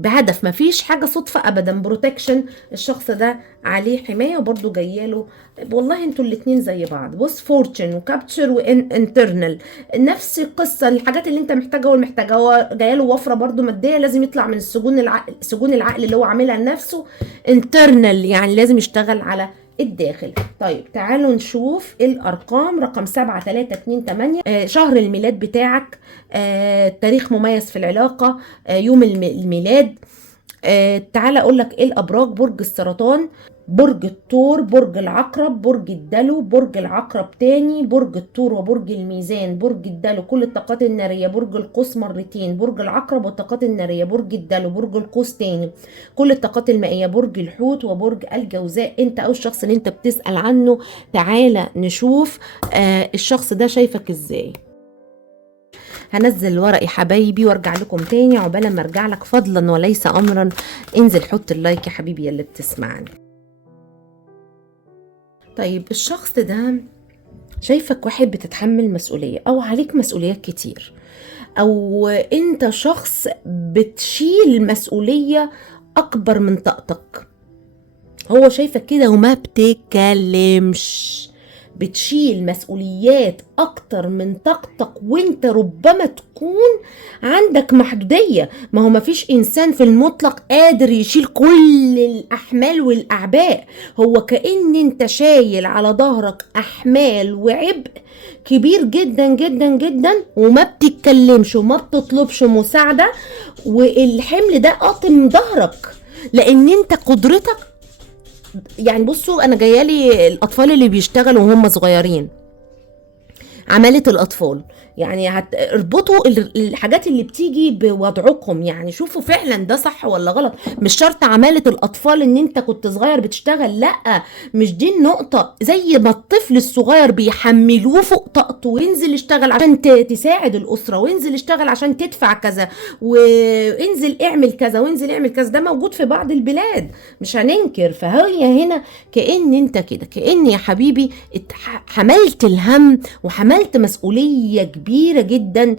بهدف، مفيش حاجه صدفه ابدا. بروتكشن، الشخص ده عليه حمايه وبرده جايله. والله انتوا الاتنين زي بعض. بص، فورتشن وكابتشر وانترنال، نفس القصه. الحاجات اللي انت محتاجها هو محتاجها، هو جايله وفره برده ماديه، لازم يطلع من سجون العقل اللي هو عاملها لنفسه. انترنال يعني لازم يشتغل على الداخل. طيب تعالوا نشوف الارقام. رقم 7328، شهر الميلاد بتاعك، تاريخ مميز في العلاقة، يوم الميلاد. تعالى اقول لك ايه الابراج. برج السرطان، برج الثور، برج العقرب، برج الدلو، برج العقرب تاني، برج الثور وبرج الميزان، برج الدلو كل الطاقات الناريه، برج القوس مرتين، برج العقرب والطاقات الناريه، برج الدلو، برج القوس تاني كل الطاقات المائيه، برج الحوت وبرج الجوزاء. انت او الشخص اللي انت بتسأل عنه، تعالى نشوف الشخص ده شايفك ازاي. هنزل ورقي حبايبي وارجع لكم تاني. عقبال ما ارجع لك فضلا وليس امرا، انزل حط اللايك يا حبيبي اللي بتسمعني. طيب الشخص ده شايفك واحد بتتحمل مسؤولية، او عليك مسؤوليات كتير، او انت شخص بتشيل مسؤولية اكبر من طاقتك. هو شايفك كده وما بتتكلمش، بتشيل مسؤوليات اكتر من طاقتك، وانت ربما تكون عندك محدودية. ما هو مفيش انسان في المطلق قادر يشيل كل الاحمال والاعباء. هو كأن انت شايل على ظهرك احمال وعبء كبير جدا جدا جدا، وما بتتكلمش وما بتطلبش مساعدة، والحمل ده قاطم ظهرك، لان انت قدرتك. يعني بصوا، انا جايالي الاطفال اللي بيشتغلوا وهم صغيرين، عمالة الأطفال، يعني اربطوا الحاجات اللي بتيجي بوضعكم، يعني شوفوا فعلا ده صح ولا غلط. مش شرط عمالة الأطفال إن أنت كنت صغير بتشتغل، لأ، مش دي النقطة. زي ما الطفل الصغير بيحملوه فوق طاقته وينزل يشتغل عشان تساعد الأسرة، وينزل يشتغل عشان تدفع كذا، وانزل اعمل كذا، وانزل اعمل كذا، ده موجود في بعض البلاد مش هننكر. فهي هنا كأن أنت كده، كأن يا حبيبي حملت الهم وحملت مسؤولية كبيرة جدا،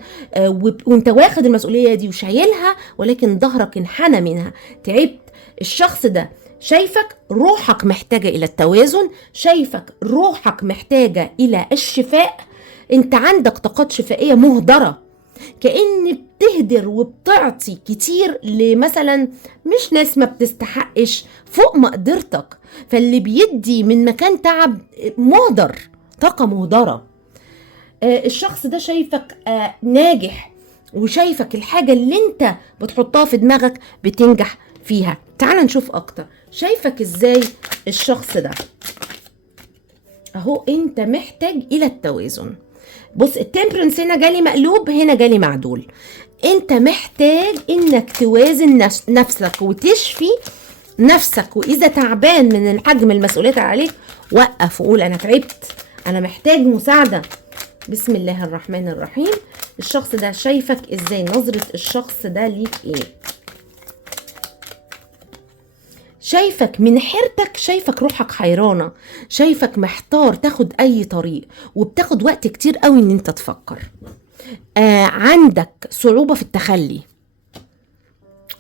وانت واخد المسؤولية دي وشايلها، ولكن ظهرك انحنى منها، تعبت. الشخص ده شايفك روحك محتاجة إلى التوازن، شايفك روحك محتاجة إلى الشفاء. انت عندك طاقات شفائية مهدرة، كأن بتهدر وبتعطي كتير لمثلا مش ناس ما بتستحقش فوق مقدرتك. فاللي بيدي من مكان تعب مهدر، طاقة مهدرة. الشخص ده شايفك ناجح، وشايفك الحاجة اللي انت بتحطها في دماغك بتنجح فيها. تعال نشوف اكتر، شايفك ازاي الشخص ده. اهو انت محتاج الى التوازن. بص، التمبرنس هنا جالي مقلوب، هنا جالي معدول. انت محتاج انك توازن نفسك وتشفي نفسك، واذا تعبان من الحجم المسؤوليات عليك وقف وقول انا تعبت، انا محتاج مساعدة. بسم الله الرحمن الرحيم. الشخص ده شايفك ازاي؟ نظرة الشخص ده ليك ايه؟ شايفك من حيرتك، شايفك روحك حيرانة، شايفك محتار تاخد اي طريق، وبتاخد وقت كتير قوي ان انت تفكر. عندك صعوبة في التخلي،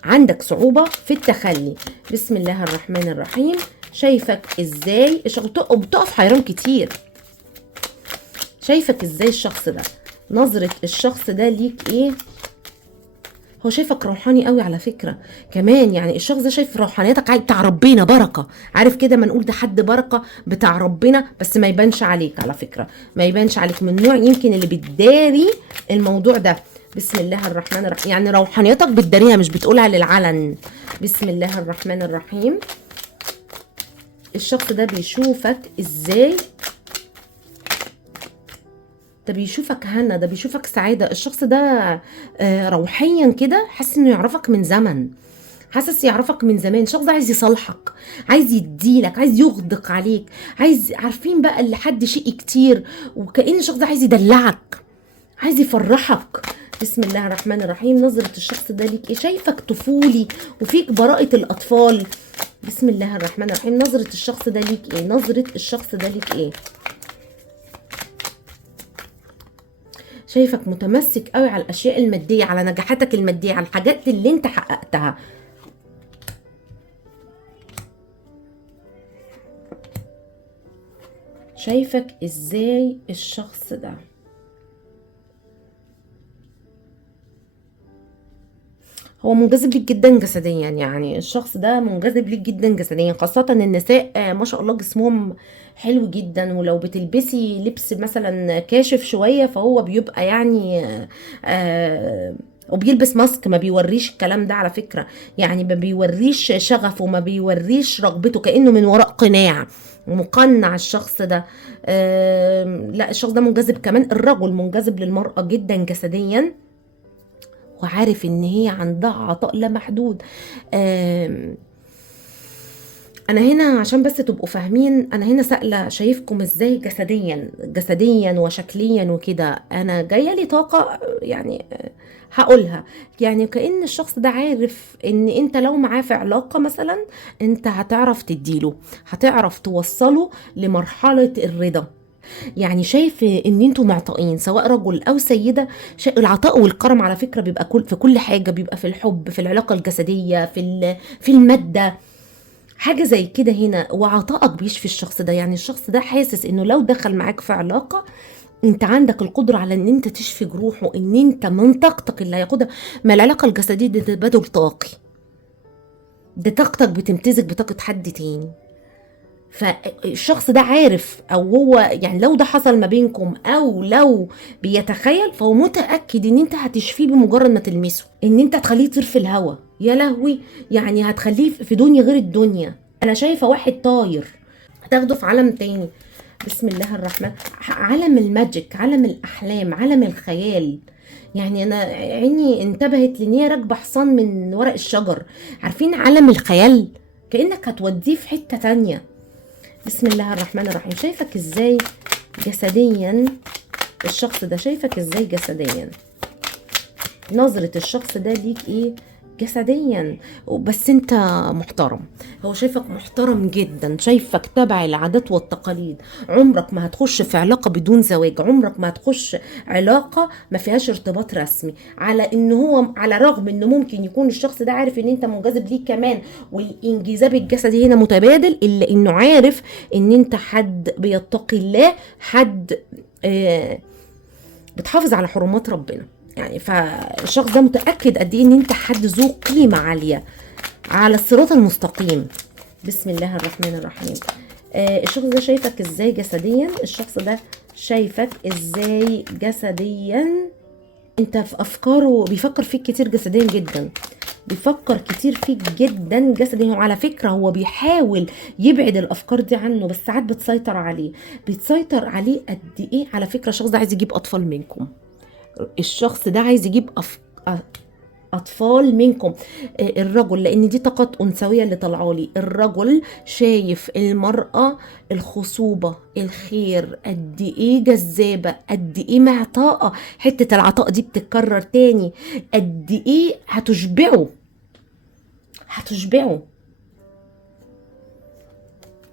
عندك صعوبة في التخلي. بسم الله الرحمن الرحيم. شايفك ازاي بتقف حيران كتير. شايفك ازاي الشخص ده؟ نظرة الشخص ده ليك ايه؟ هو شايفك روحاني قوي على فكرة كمان. يعني الشخص ده شايف روحانيتك بتاع ربنا، بركة. عارف كده ما نقول ده حد بركة بتاع ربنا، بس ما يبانش عليك على فكرة، ما يبانش عليك، من نوع يمكن اللي بتداري الموضوع ده. بسم الله الرحمن الرحيم. يعني روحانيتك بتداريها مش بتقولها للعلن. بسم الله الرحمن الرحيم. الشخص ده بيشوفك ازاي؟ ده بيشوفك هنا، ده بيشوفك سعادة. الشخص ده روحيا كده حاسس انه يعرفك من زمن، حاسس يعرفك من زمان. الشخص ده عايز يصالحك، عايز يديلك، عايز يغدق عليك، عايز، عارفين بقى اللي حد شيء كتير، وكأن الشخص ده عايز يدلعك، عايز يفرحك. بسم الله الرحمن الرحيم. نظرة الشخص ده ليك ايه؟ شايفك طفولي وفيك براءة الأطفال. بسم الله الرحمن الرحيم. نظرة الشخص ده ليك ايه؟ نظرة الشخص ده ليك ايه؟ شايفك متمسك قوي على الاشياء الماديه، على نجاحاتك الماديه، على الحاجات اللي انت حققتها. شايفك ازاي الشخص ده؟ هو منجذب ليك جدا جسديا، يعني الشخص ده منجذب ليك جدا جسديا، خاصة النساء ما شاء الله جسمهم حلو جدا، ولو بتلبسي لبس مثلا كاشف شوية فهو بيبقى يعني وبيلبس ماسك ما بيوريش الكلام ده على فكرة. يعني ما بيوريش شغفه، ما بيوريش رغبته، كأنه من وراء قناع، مقنع الشخص ده. لا، الشخص ده منجذب، كمان الرجل منجذب للمرأة جدا جسديا، وعارف ان هي عندها عطاء لا محدود. انا هنا عشان بس تبقوا فاهمين، انا هنا سائله شايفكم ازاي جسديا، جسديا وشكليا وكده. انا جايه لي طاقه يعني هقولها. يعني كأن الشخص ده عارف ان انت لو معاه في علاقه مثلا، انت هتعرف تديله، هتعرف توصله لمرحله الرضا. يعني شايف ان انتوا معطائين، سواء رجل او سيده. العطاء والكرم على فكره بيبقى في كل حاجه، بيبقى في الحب، في العلاقه الجسديه، في الماده. حاجة زي كده هنا. وعطائك بيشفي الشخص ده، يعني الشخص ده حاسس انه لو دخل معاك في علاقة انت عندك القدرة على ان انت تشفي جروحه، ان انت من طاقتك اللي هياخدها. ما العلاقة الجسدية دي تبادل طاقي، ده طاقتك بتمتزج بطاقة حد تاني. فالشخص ده عارف، او هو يعني لو ده حصل ما بينكم او لو بيتخيل، فهو متأكد ان انت هتشفيه بمجرد ما تلمسه، ان انت هتخليه يطير في الهوا. يا لهوي، يعني هتخليه في دنيا غير الدنيا. انا شايفة واحد طاير هتاخده في عالم تاني. بسم الله الرحمن. عالم الماجيك، عالم الاحلام، عالم الخيال. يعني انا عيني انتبهت لان هي راكبه حصان من ورق الشجر. عارفين عالم الخيال؟ كانك هتوديه في حته تانية. بسم الله الرحمن الرحيم. شايفك ازاي جسديا الشخص ده؟ شايفك ازاي جسديا؟ نظرة الشخص ده ليك ايه جسديا؟ بس انت محترم. هو شايفك محترم جدا، شايفك تبع العادات والتقاليد. عمرك ما هتخش في علاقة بدون زواج، عمرك ما هتخش علاقة ما فيهاش ارتباط رسمي. على ان هو على رغم انه ممكن يكون الشخص ده عارف ان انت منجذب ليه كمان، والانجذاب الجسدي هنا متبادل، الا انه عارف ان انت حد بيتقي الله، حد بتحافظ على حرمات ربنا. يعني فالشخص ده متأكد قد ايه ان انت حد ذو قيمة عالية على الصراط المستقيم. بسم الله الرحمن الرحيم. الشخص ده شايفك ازاي جسديا؟ الشخص ده شايفك ازاي جسديا؟ انت في افكاره بيفكر فيك كتير جسديا جدا، بيفكر كتير فيك جدا جسديا. وعلى فكرة هو بيحاول يبعد الافكار دي عنه، بس ساعات بتسيطر عليه. بتسيطر عليه قد ايه؟ على فكرة الشخص ده عايز يجيب اطفال منكم. الشخص ده عايز يجيب اطفال منكم. الرجل، لان دي طاقات انثويه اللي طالعه لي. الرجل شايف المراه، الخصوبه، الخير، قد ايه جذابه، قد ايه معطاءه. حته العطاء دي بتتكرر تاني. قد ايه هتشبعه، هتشبعه.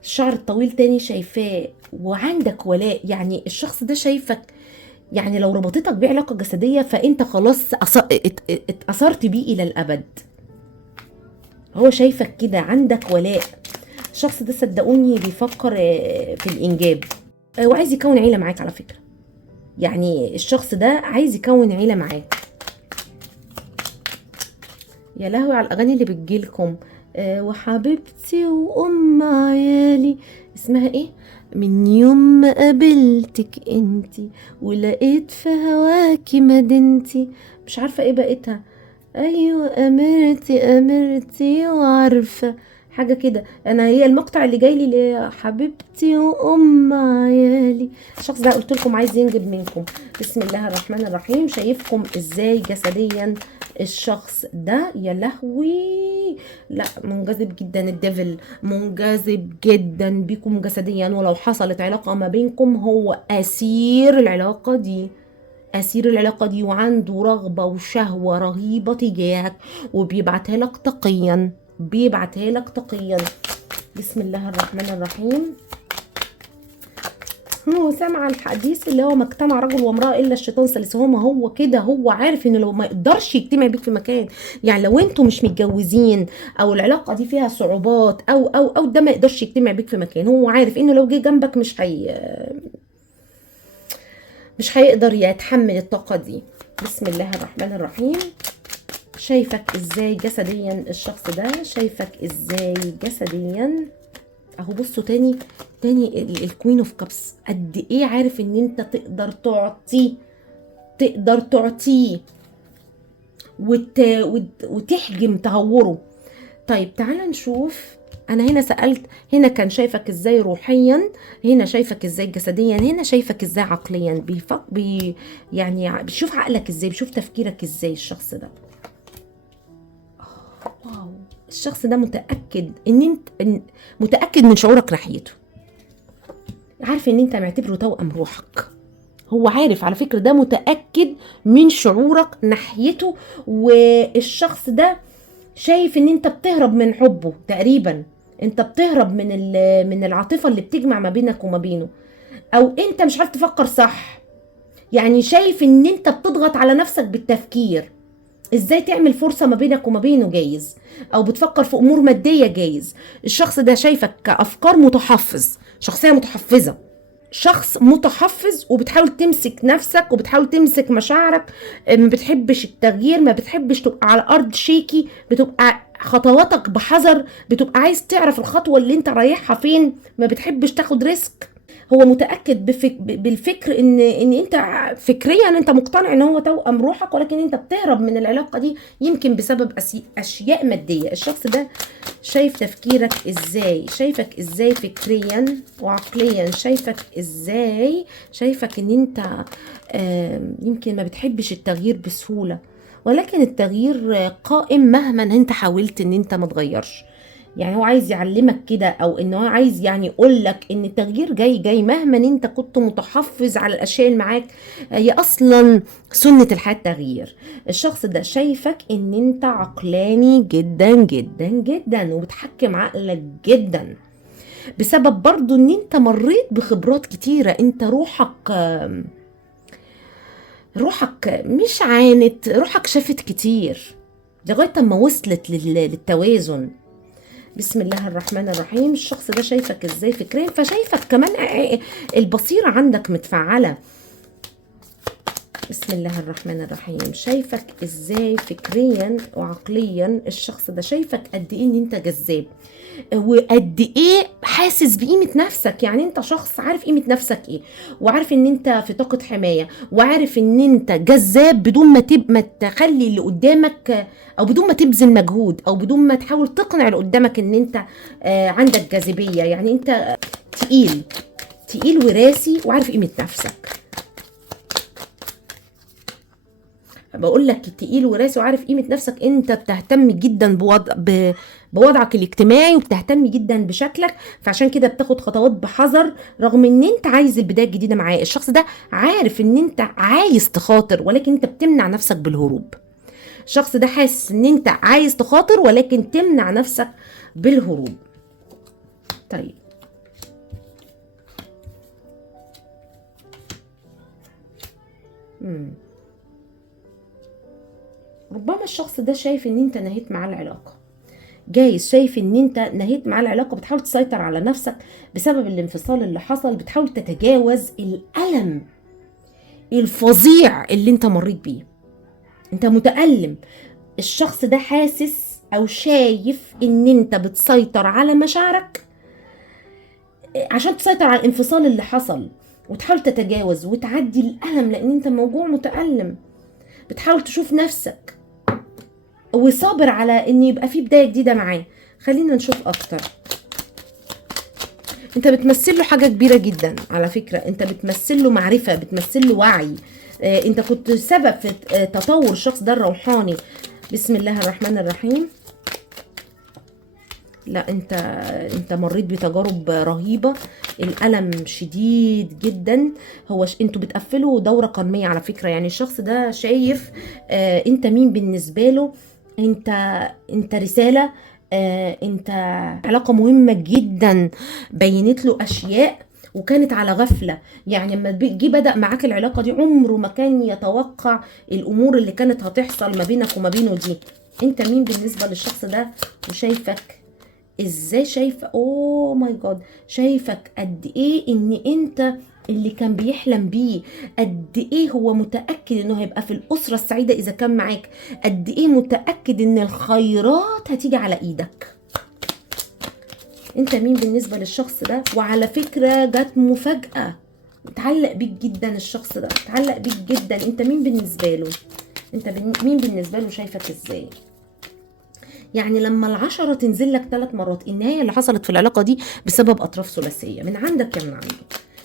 الشعر الطويل تاني شايفاه، وعندك ولاء. يعني الشخص ده شايفك، يعني لو ربطتك بيه علاقة جسدية فانت خلاص اتأثرت بيه الى الابد. هو شايفك كده، عندك ولاء. الشخص ده صدقوني بيفكر في الانجاب، وعايز يكون عيلة معاك على فكرة. يعني الشخص ده عايز يكون عيلة معاك. يا لهوي على الاغاني اللي بتجيلكم. وحبيبتي وام عيالي، اسمها ايه؟ من يوم ما قابلتك انتي ولقيت في هواكي مدينتي. مش عارفه ايه بقيتها. ايوه امرتي امرتي وعارفه حاجه كده. انا هي المقطع اللي جاي لي يا حبيبتي وام عيالي. الشخص ده قلت لكم عايز ينجب منكم. بسم الله الرحمن الرحيم. شايفكم ازاي جسديا الشخص ده؟ يا لهوي، لا منجذب جدا. الديفل منجذب جدا بيكم جسديا، ولو حصلت علاقه ما بينكم هو اسير العلاقه دي، أسير العلاقة دي، وعنده رغبة وشهوة رهيبة تجاهك، وبيبعتها لك تقيا، بيبعتها لك تقيا. بسم الله الرحمن الرحيم. هو سمع الحديث اللي هو ما اجتمع رجل وامرأة إلا الشيطان ثالثهما. هو كده، هو عارف إنه لو ما يقدرش يجتمع بيك في مكان، يعني لو انتوا مش متجوزين أو العلاقة دي فيها صعوبات أو ده ما يقدرش يجتمع بيك في مكان. هو عارف إنه لو جه جنبك مش هيقدر يتحمل الطاقة دي. بسم الله الرحمن الرحيم. شايفك ازاي جسديا الشخص ده؟ شايفك ازاي جسديا؟ اهو بصوا تاني، تاني الكوين اوف كابس. قد ايه عارف ان انت تقدر تعطيه، تقدر تعطيه وتحجم تهوره. طيب تعال نشوف. انا هنا سألت، هنا كان شايفك ازاي روحيا، هنا شايفك ازاي جسديا، هنا شايفك ازاي عقليا. يعني بيشوف عقلك ازاي، بيشوف تفكيرك ازاي الشخص ده. واو. الشخص ده متأكد ان انت متأكد من شعورك ناحيته. عارف ان انت معتبره توأم روحك. هو عارف على فكرة، ده متأكد من شعورك ناحيته. والشخص ده شايف ان انت بتهرب من حبه تقريبا. انت بتهرب من العاطفة اللي بتجمع ما بينك وما بينه، او انت مش عارف تفكر صح. يعني شايف ان انت بتضغط على نفسك بالتفكير. ازاي تعمل فرصة ما بينك وما بينه جايز، او بتفكر في امور مادية جايز. الشخص ده شايفك كافكار متحفظ، شخصية متحفظة، شخص متحفظ، وبتحاول تمسك نفسك وبتحاول تمسك مشاعرك. ما بتحبش التغيير، ما بتحبش تبقى على الارض شيكي، بتبقى خطواتك بحذر، بتبقى عايز تعرف الخطوة اللي انت رايحها فين، ما بتحبش تاخد ريسك. هو متأكد بالفكر ان انت فكريا انت مقتنع ان هو توأم روحك، ولكن انت بتهرب من العلاقة دي يمكن بسبب اشياء مادية. الشخص ده شايف تفكيرك ازاي، شايفك ازاي فكريا وعقليا، شايفك ازاي، شايفك ان انت يمكن ما بتحبش التغيير بسهولة، ولكن التغيير قائم مهما انت حاولت ان انت ما تغيرش. يعني هو عايز يعلمك كده، او ان هو عايز يعني يقول لك ان التغيير جاي جاي مهما انت كنت متحفظ على الاشياء اللي معاك. هي اصلا سنة الحياة التغيير. الشخص ده شايفك ان انت عقلاني جدا جدا جدا، وبتحكم عقلك جدا، بسبب برضو ان انت مريت بخبرات كتيرة. انت روحك مش عانت، روحك شافت كتير لغاية ما وصلت للتوازن. بسم الله الرحمن الرحيم. الشخص ده شايفك ازاي فكريا، فشايفك كمان البصيرة عندك متفعلة. بسم الله الرحمن الرحيم. شايفك ازاي فكريا وعقليا. الشخص ده شايفك قد ايه ان انت جذاب، وقد ايه حاسس بقيمة نفسك. يعني انت شخص عارف قيمة نفسك ايه، وعارف ان انت في طاقة حماية، وعارف ان انت جذاب بدون ما تخلي اللي قدامك، او بدون ما تبذل مجهود، او بدون ما تحاول تقنع اللي قدامك ان انت عندك جاذبية. يعني انت تقيل، تقيل وراسي وعارف قيمة نفسك. بقول لك تقيل وراسي وعارف قيمة نفسك. انت بتهتم جدا بوضعك الاجتماعي، وبتهتم جدا بشكلك، فعشان كده بتاخد خطوات بحذر رغم ان انت عايز البداية الجديدة معاه. الشخص ده عارف ان انت عايز تخاطر، ولكن انت بتمنع نفسك بالهروب. الشخص ده حاسس ان انت عايز تخاطر، ولكن تمنع نفسك بالهروب. طيب، ربما الشخص ده شايف ان انت نهيت معاه العلاقة. جايز شايف ان انت نهيت معاه العلاقة، بتحاول تسيطر على نفسك بسبب الانفصال اللي حصل، بتحاول تتجاوز الألم الفظيع اللي انت مريت بيه. انت متألم. الشخص ده حاسس او شايف ان انت بتسيطر على مشاعرك عشان تسيطر على الانفصال اللي حصل، وتحاول تتجاوز وتعدي الألم، لان انت موجوع متألم. بتحاول تشوف نفسك وصابر على ان يبقى في بداية جديدة معاه. خلينا نشوف اكتر. انت بتمثل له حاجة كبيرة جدا على فكرة. انت بتمثل له معرفة، بتمثل له وعي. انت كنت سبب في تطور الشخص ده الروحاني. بسم الله الرحمن الرحيم. لا، انت مريت بتجارب رهيبة، الألم شديد جدا. انتوا بتقفلوا دورة قرمية على فكرة. يعني الشخص ده شايف انت مين بالنسبة له. انت انت رسالة، انت علاقة مهمة جدا، بينت له اشياء وكانت على غفلة. يعني لما جه بدأ معاك العلاقة دي عمره ما كان يتوقع الامور اللي كانت هتحصل ما بينك وما بينه دي. انت مين بالنسبة للشخص ده، وشايفك ازاي. شايفه اوه ماي جاد، شايفك قد ايه ان انت اللي كان بيحلم بيه. قد ايه هو متأكد انه هيبقى في الأسرة السعيدة اذا كان معاك. قد ايه متأكد ان الخيرات هتيجي على ايدك. انت مين بالنسبة للشخص ده. وعلى فكرة جت مفاجأة، اتعلق بيك جدا الشخص ده، اتعلق بيك جدا. انت مين بالنسبة له، انت مين بالنسبة له، شايفك ازاي. يعني لما العشرة تنزل لك 3 مرات، النهاية اللي حصلت في العلاقة دي بسبب أطراف ثلاثية من عندك يا من عنده.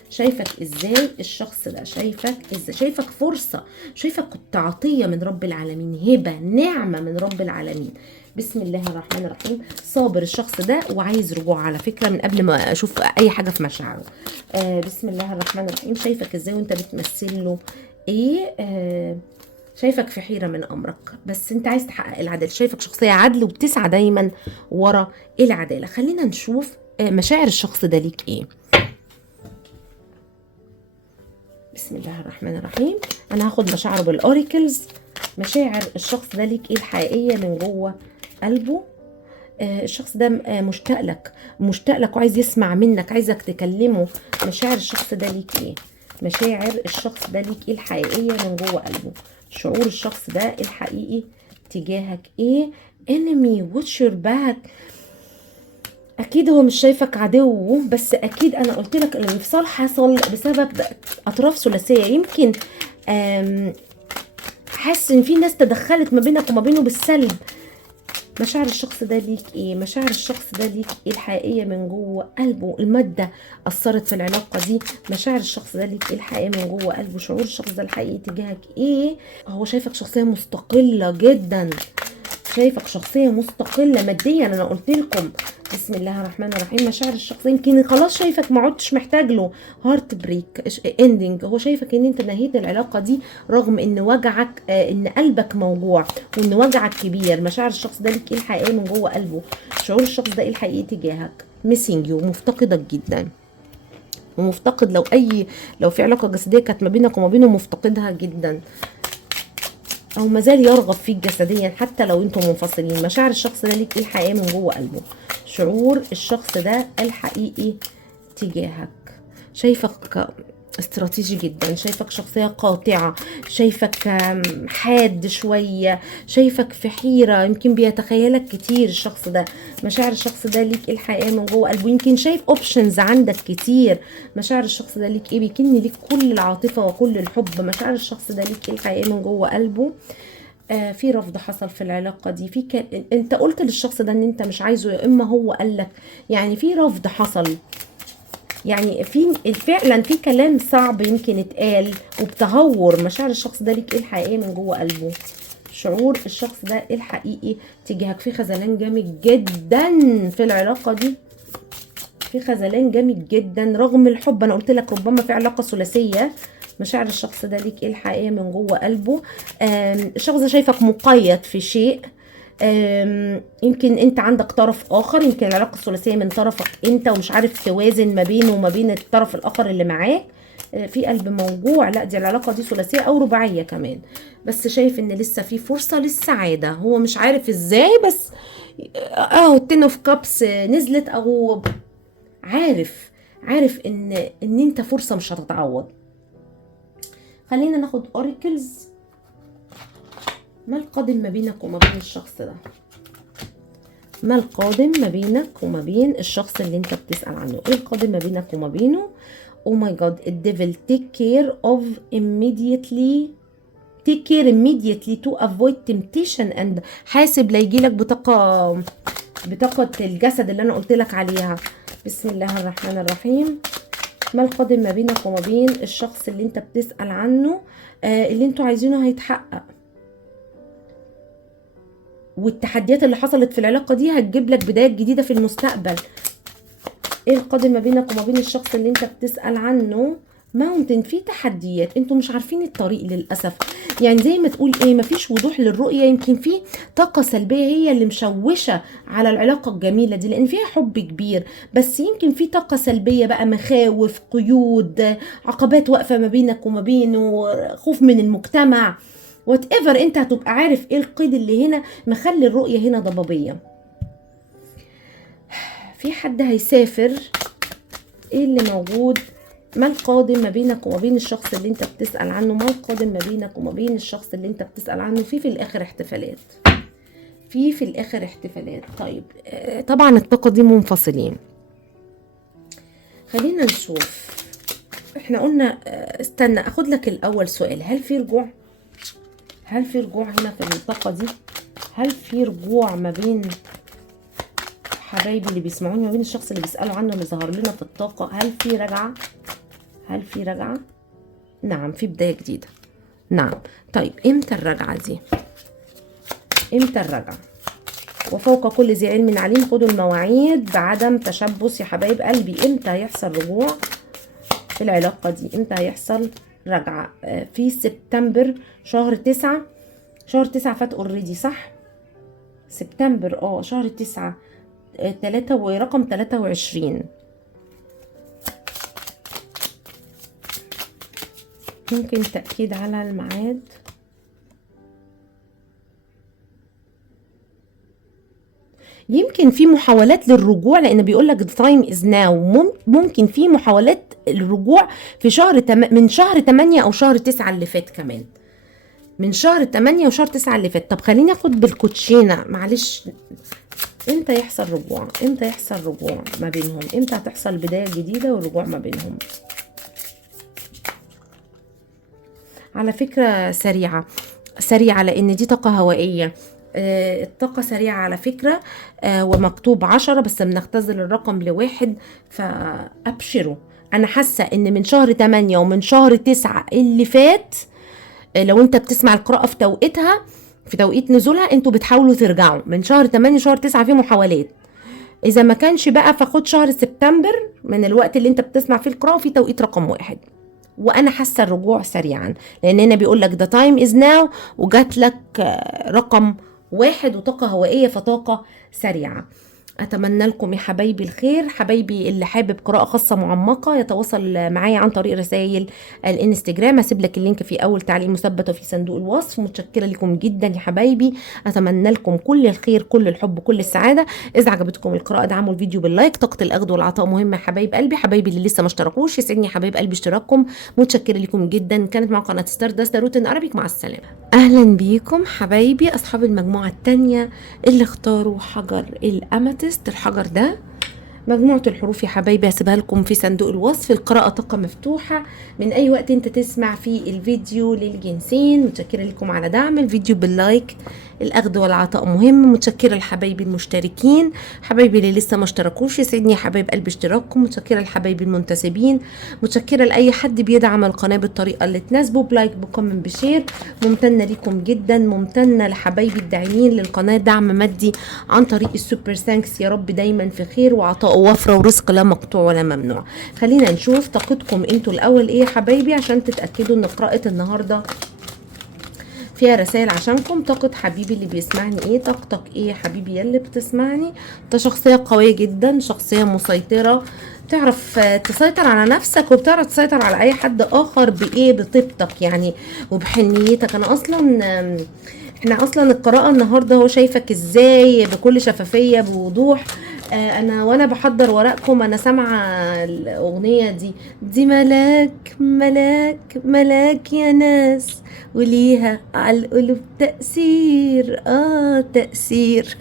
شايفك ازاي الشخص ده، شايفك ازاي، شايفك فرصة، شايفك كنت عطية من رب العالمين، هبة نعمة من رب العالمين. بسم الله الرحمن الرحيم. صابر الشخص ده وعايز رجوع على فكرة من قبل ما اشوف اي حاجة في مشاعره. بسم الله الرحمن الرحيم. شايفك ازاي وانت بتمثل له ايه. شايفك في حيرة من أمرك، بس أنت عايز تحقق العدالة. شايفك شخصية عدل وبتسعى دايما ورا العدالة. خلينا نشوف مشاعر الشخص ده ليك إيه. بسم الله الرحمن الرحيم. أنا هاخد مشاعره بالأوريكلز. مشاعر الشخص ده ليك ايه الحقيقية من جوه قلبه. الشخص ده مشتاق لك، مشتاق لك وعايز يسمع منك، عايزك تكلمه. مشاعر الشخص ده ليك ايه؟ مشاعر الشخص ده ليك ايه الحقيقية من جوه قلبه؟ شعور الشخص ده الحقيقي تجاهك ايه؟ enemy watch your back. اكيد هو مش شايفك عدو، بس اكيد انا قلت لك الانفصال حصل بسبب اطراف ثلاثية. يمكن حاسس ان في ناس تدخلت ما بينك وما بينه بالسلب. مشاعر الشخص ده ليك ايه؟ مشاعر الشخص ده ليك ايه الحقيقية من جوه قلبه؟ المادة اثرت في العلاقة دي. مشاعر الشخص ده ليك ايه الحقيقية من جوه قلبه؟ شعور الشخص ده الحقيقي تجاهك ايه؟ هو شايفك شخصية مستقلة جدا، شايفك شخصية مستقلة ماديا. انا قلت لكم بسم الله الرحمن الرحيم مشاعر الشخص يمكن خلاص شايفك ما عدتش محتاج له. هارت بريك اندنج، هو شايفك ان انت نهيت العلاقة دي رغم ان وجعك ان قلبك موجوع وان وجعك كبير. مشاعر الشخص ده ليك ايه الحقيقية من جوه قلبه؟ شعور الشخص ده ايه الحقيقي تجاهك؟ ميسنج يو، مفتقدك جدا، ومفتقد لو في علاقة جسدية كانت ما بينك وما بينه مفتقدها جدا، او مازال يرغب فيك جسديا حتى لو انتم منفصلين. مشاعر الشخص ده ليك ايه الحقيقي من جوه قلبه؟ شعور الشخص ده الحقيقي تجاهك شايفك استراتيجي جدا، شايفك شخصية قاطعة، شايفك حاد شوية، شايفك في حيرة، يمكن بيتخيلك كتير الشخص ده. مشاعر الشخص ده ليك ايه الحقيقة من جوه قلبه؟ يمكن شايف اوبشنز عندك كتير. مشاعر الشخص ده ليك ايه؟ بيكن ليك كل العاطفة وكل الحب. مشاعر الشخص ده ليك ايه الحقيقة من جوه قلبه؟ في رفض حصل في العلاقة دي، انت قلت للشخص ده ان انت مش عايزه، يا اما هو قالك. يعني في رفض حصل، يعني فعلا في كلام صعب يمكن اتقال وبتهور. مشاعر الشخص ده ليك ايه الحقيقية من جوه قلبه؟ شعور الشخص ده الحقيقي تجاهك في خذلان جامد جدا في العلاقة دي، في خذلان جامد جدا رغم الحب. انا قلت لك ربما في علاقة ثلاثية. مشاعر الشخص ده ليك ايه الحقيقية من جوه قلبه؟ الشخص ده شايفك مقيد في شيء. يمكن انت عندك طرف اخر، يمكن العلاقة الثلاثية من طرفك انت ومش عارف توازن ما بينه وما بين الطرف الاخر اللي معاك. في قلب موجوع. لا دي العلاقة دي ثلاثية او رباعية كمان، بس شايف ان لسه في فرصة للسعادة. هو مش عارف ازاي، بس اهو التن اوف كابس نزلت، او عارف ان انت فرصة مش هتتعوض. خلينا ناخد اوريكلز. ما القادم ما بينك وما بين الشخص ده؟ ما القادم ما بينك وما بين الشخص اللي انت بتسأل عنه؟ ايه القادم ما بينك وما بينه؟ او ماي جاد، الديفل take care of immediately to avoid temptation and حاسب لا يجيلك بطاقة الجسد اللي انا قلت لك عليها. بسم الله الرحمن الرحيم. ما القادم ما بينك وما بين الشخص اللي انت بتسأل عنه؟ اللي انتوا عايزينه هيتحقق، والتحديات اللي حصلت في العلاقة دي هتجيب لك بدايات جديدة في المستقبل. ايه القادم ما بينك وما بين الشخص اللي انت بتسأل عنه؟ ماونتن، في تحديات، انتوا مش عارفين الطريق للأسف. يعني زي ما تقول ايه، مفيش وضوح للرؤية. يمكن في طاقة سلبية هي اللي مشوشة على العلاقة الجميلة دي، لان فيها حب كبير، بس يمكن في طاقة سلبية بقى، مخاوف، قيود، عقبات واقفة ما بينك وما بينه، خوف من المجتمع، وات ايفر. انت هتبقى عارف ايه القيد اللي هنا مخلي الرؤية هنا ضبابية. في حد هيسافر. ايه اللي موجود؟ ما القادم ما بينك وما بين الشخص اللي انت بتسأل عنه؟ ما القادم ما بينك وما بين الشخص اللي انت بتسأل عنه؟ في الاخر احتفالات، في الاخر احتفالات. طيب طبعا الطاقة دي منفصلين. خلينا نشوف. احنا قلنا استنى اخد لك الاول سؤال. هل في رجوع؟ هل في رجوع هنا في الطاقة دي؟ هل في رجوع ما بين حبايبي اللي بيسمعوني، ما بين الشخص اللي بيسألوا عنه اللي ظهر لنا في الطاقة؟ هل في رجعة؟ هل في رجعة؟ نعم، في بداية جديدة. نعم. طيب امتى الرجعة دي؟ امتى الرجعة؟ وفوق كل ذي علم عليم، خدوا المواعيد بعدم تشبث يا حبايب قلبي. امتى هيحصل رجوع في العلاقة دي؟ امتى هيحصل رجعة؟ في سبتمبر، شهر 9. شهر 9 فات اوريدي، صح؟ سبتمبر شهر 9 3 ورقم 23. ممكن تأكيد على الميعاد. يمكن في محاولات للرجوع، لان بيقول لك the time is now. ممكن في محاولات الرجوع في من شهر 8 او شهر 9 اللي فات، كمان من شهر 8 وشهر 9 اللي فات. طب خليني اخد بالكوتشينه، معلش. امتى يحصل رجوع؟ امتى يحصل رجوع ما بينهم؟ امتى هتحصل بدايه جديده والرجوع ما بينهم؟ على فكره سريعه لان دي طاقه هوائيه. الطاقة سريعة على فكرة. ومكتوب 10 بس بنختزل الرقم ل1. فأبشروا، أنا حاسة إن من شهر 8 ومن شهر 9 اللي فات، لو أنت بتسمع القراءة في توقيتها، في توقيت نزولها، أنتوا بتحاولوا ترجعوا. من شهر 8 شهر 9 في محاولات. إذا ما كانش بقى فخد شهر سبتمبر من الوقت اللي أنت بتسمع فيه القراءة في توقيت رقم 1. وانا حاسه الرجوع سريعا، لان هنا بيقول لك the time is now وجات لك رقم 1 وطاقه هوائيه، فطاقه سريعه. اتمنى لكم يا حبايبي الخير. حبايبي اللي حابب قراءه خاصه معمقه يتواصل معايا عن طريق رسائل الانستجرام، هسيب لك اللينك في اول تعليق مثبت وفي صندوق الوصف. متشكره لكم جدا يا حبايبي، اتمنى لكم كل الخير، كل الحب، كل السعاده. اذا عجبتكم القراءه ادعموا الفيديو باللايك. طاقه الاخذ والعطاء مهمه يا حبايب قلبي. حبايبي اللي لسه ما اشتركوش، يسعدني يا حبايب قلبي اشتراككم. متشكره لكم جدا. كانت مع قناه ستاردست روتين ارابيك، مع السلامه. اهلا بيكم حبايبي اصحاب المجموعه الثانيه اللي اختاروا حجر الاماتيست. الحجر ده مجموعة الحروف يا حبايبي، هسيبها لكم في صندوق الوصف. القراءة طاقة مفتوحة من أي وقت أنت تسمع فيه الفيديو للجنسين. متشكرة لكم على دعم الفيديو باللايك. الأخذ والعطاء مهم. متشكرة لحبايبي المشتركين. حبايبي اللي لسه ما اشتركوش، يسعدني يا حبايب قلبي اشتراككم. متشكرة لحبايبي المنتسبين. متشكرة لأي حد بيدعم القناة بالطريقة اللي تناسبه، بلايك، بكومنت، بشير. ممتنة لكم جدا. ممتنة لحبايبي الداعمين للقناة دعم مادي عن طريق السوبر ثانكس. يا رب دايما في خير وعطاء ووفرة ورزق لا مقطوع ولا ممنوع. خلينا نشوف طاقتكم انتوا الأول ايه يا حبايبي، عشان تتأكدوا ان قراءة النهاردة فيها رسائل عشانكم. طاقة حبيبي اللي بيسمعني ايه؟ طاقتك ايه يا حبيبي يلي بتسمعني؟ انت شخصية قوية جدا، شخصية مسيطرة، بتعرف تسيطر على نفسك وبتعرف تسيطر على اي حد اخر بايه؟ بطيبتك يعني وبحنيتك. احنا اصلا القراءة النهاردة هو شايفك ازاي بكل شفافية بوضوح. انا وانا بحضر ورقكم انا سامعه الاغنيه دي ملاك ملاك ملاك يا ناس، وليها على القلوب تأثير تأثير.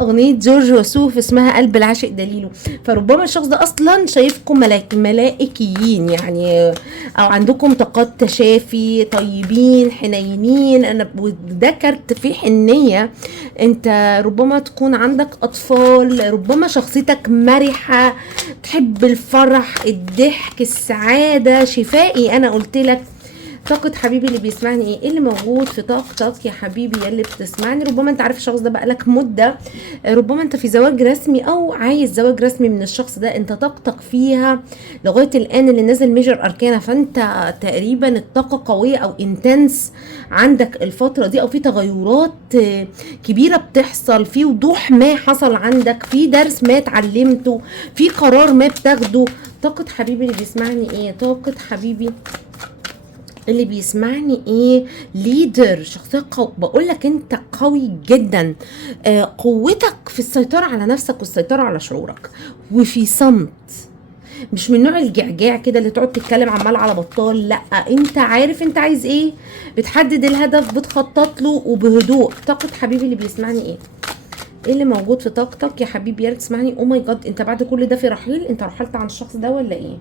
اغنية جورج وسوف اسمها قلب العاشق دليله. فربما الشخص ده اصلا شايفكم ملائكيين يعني، او عندكم طاقات تشافي، طيبين حنينين. انا وده كارت فيه حنية. انت ربما تكون عندك اطفال، ربما شخصيتك مرحة، تحب الفرح، الضحك، السعادة، شفائي. انا قلت لك طاقة حبيبي اللي بيسمعني ايه اللي موجود في طاقتك يا حبيبي يا اللي بتسمعني. ربما انت عارف الشخص ده بقالك مدة، ربما انت في زواج رسمي او عايز زواج رسمي من الشخص ده. انت طاقتك فيها لغاية الان اللي نازل ميجر اركانا، فانت تقريبا الطاقة قوية او انتنس عندك الفترة دي، او في تغيرات كبيرة بتحصل، في وضوح ما حصل عندك، في درس ما اتعلمته، في قرار ما بتاخده. طاقة حبيبي اللي بيسمعني ايه؟ طاقة حبيبي اللي بيسمعني ايه؟ ليدر، شخصية بقول لك انت قوي جدا. قوتك في السيطرة على نفسك والسيطرة على شعورك، وفي صمت، مش من نوع الجعجاع كده اللي تقعد تتكلم عمال على بطال. لا، انت عارف انت عايز ايه، بتحدد الهدف، بتخطط له وبهدوء. طاقة حبيبي اللي بيسمعني ايه اللي موجود في طاقتك يا حبيبي يا ريت تسمعني؟ او ماي جاد، انت بعد كل ده في رحيل؟ انت رحلت عن الشخص ده ولا ايه؟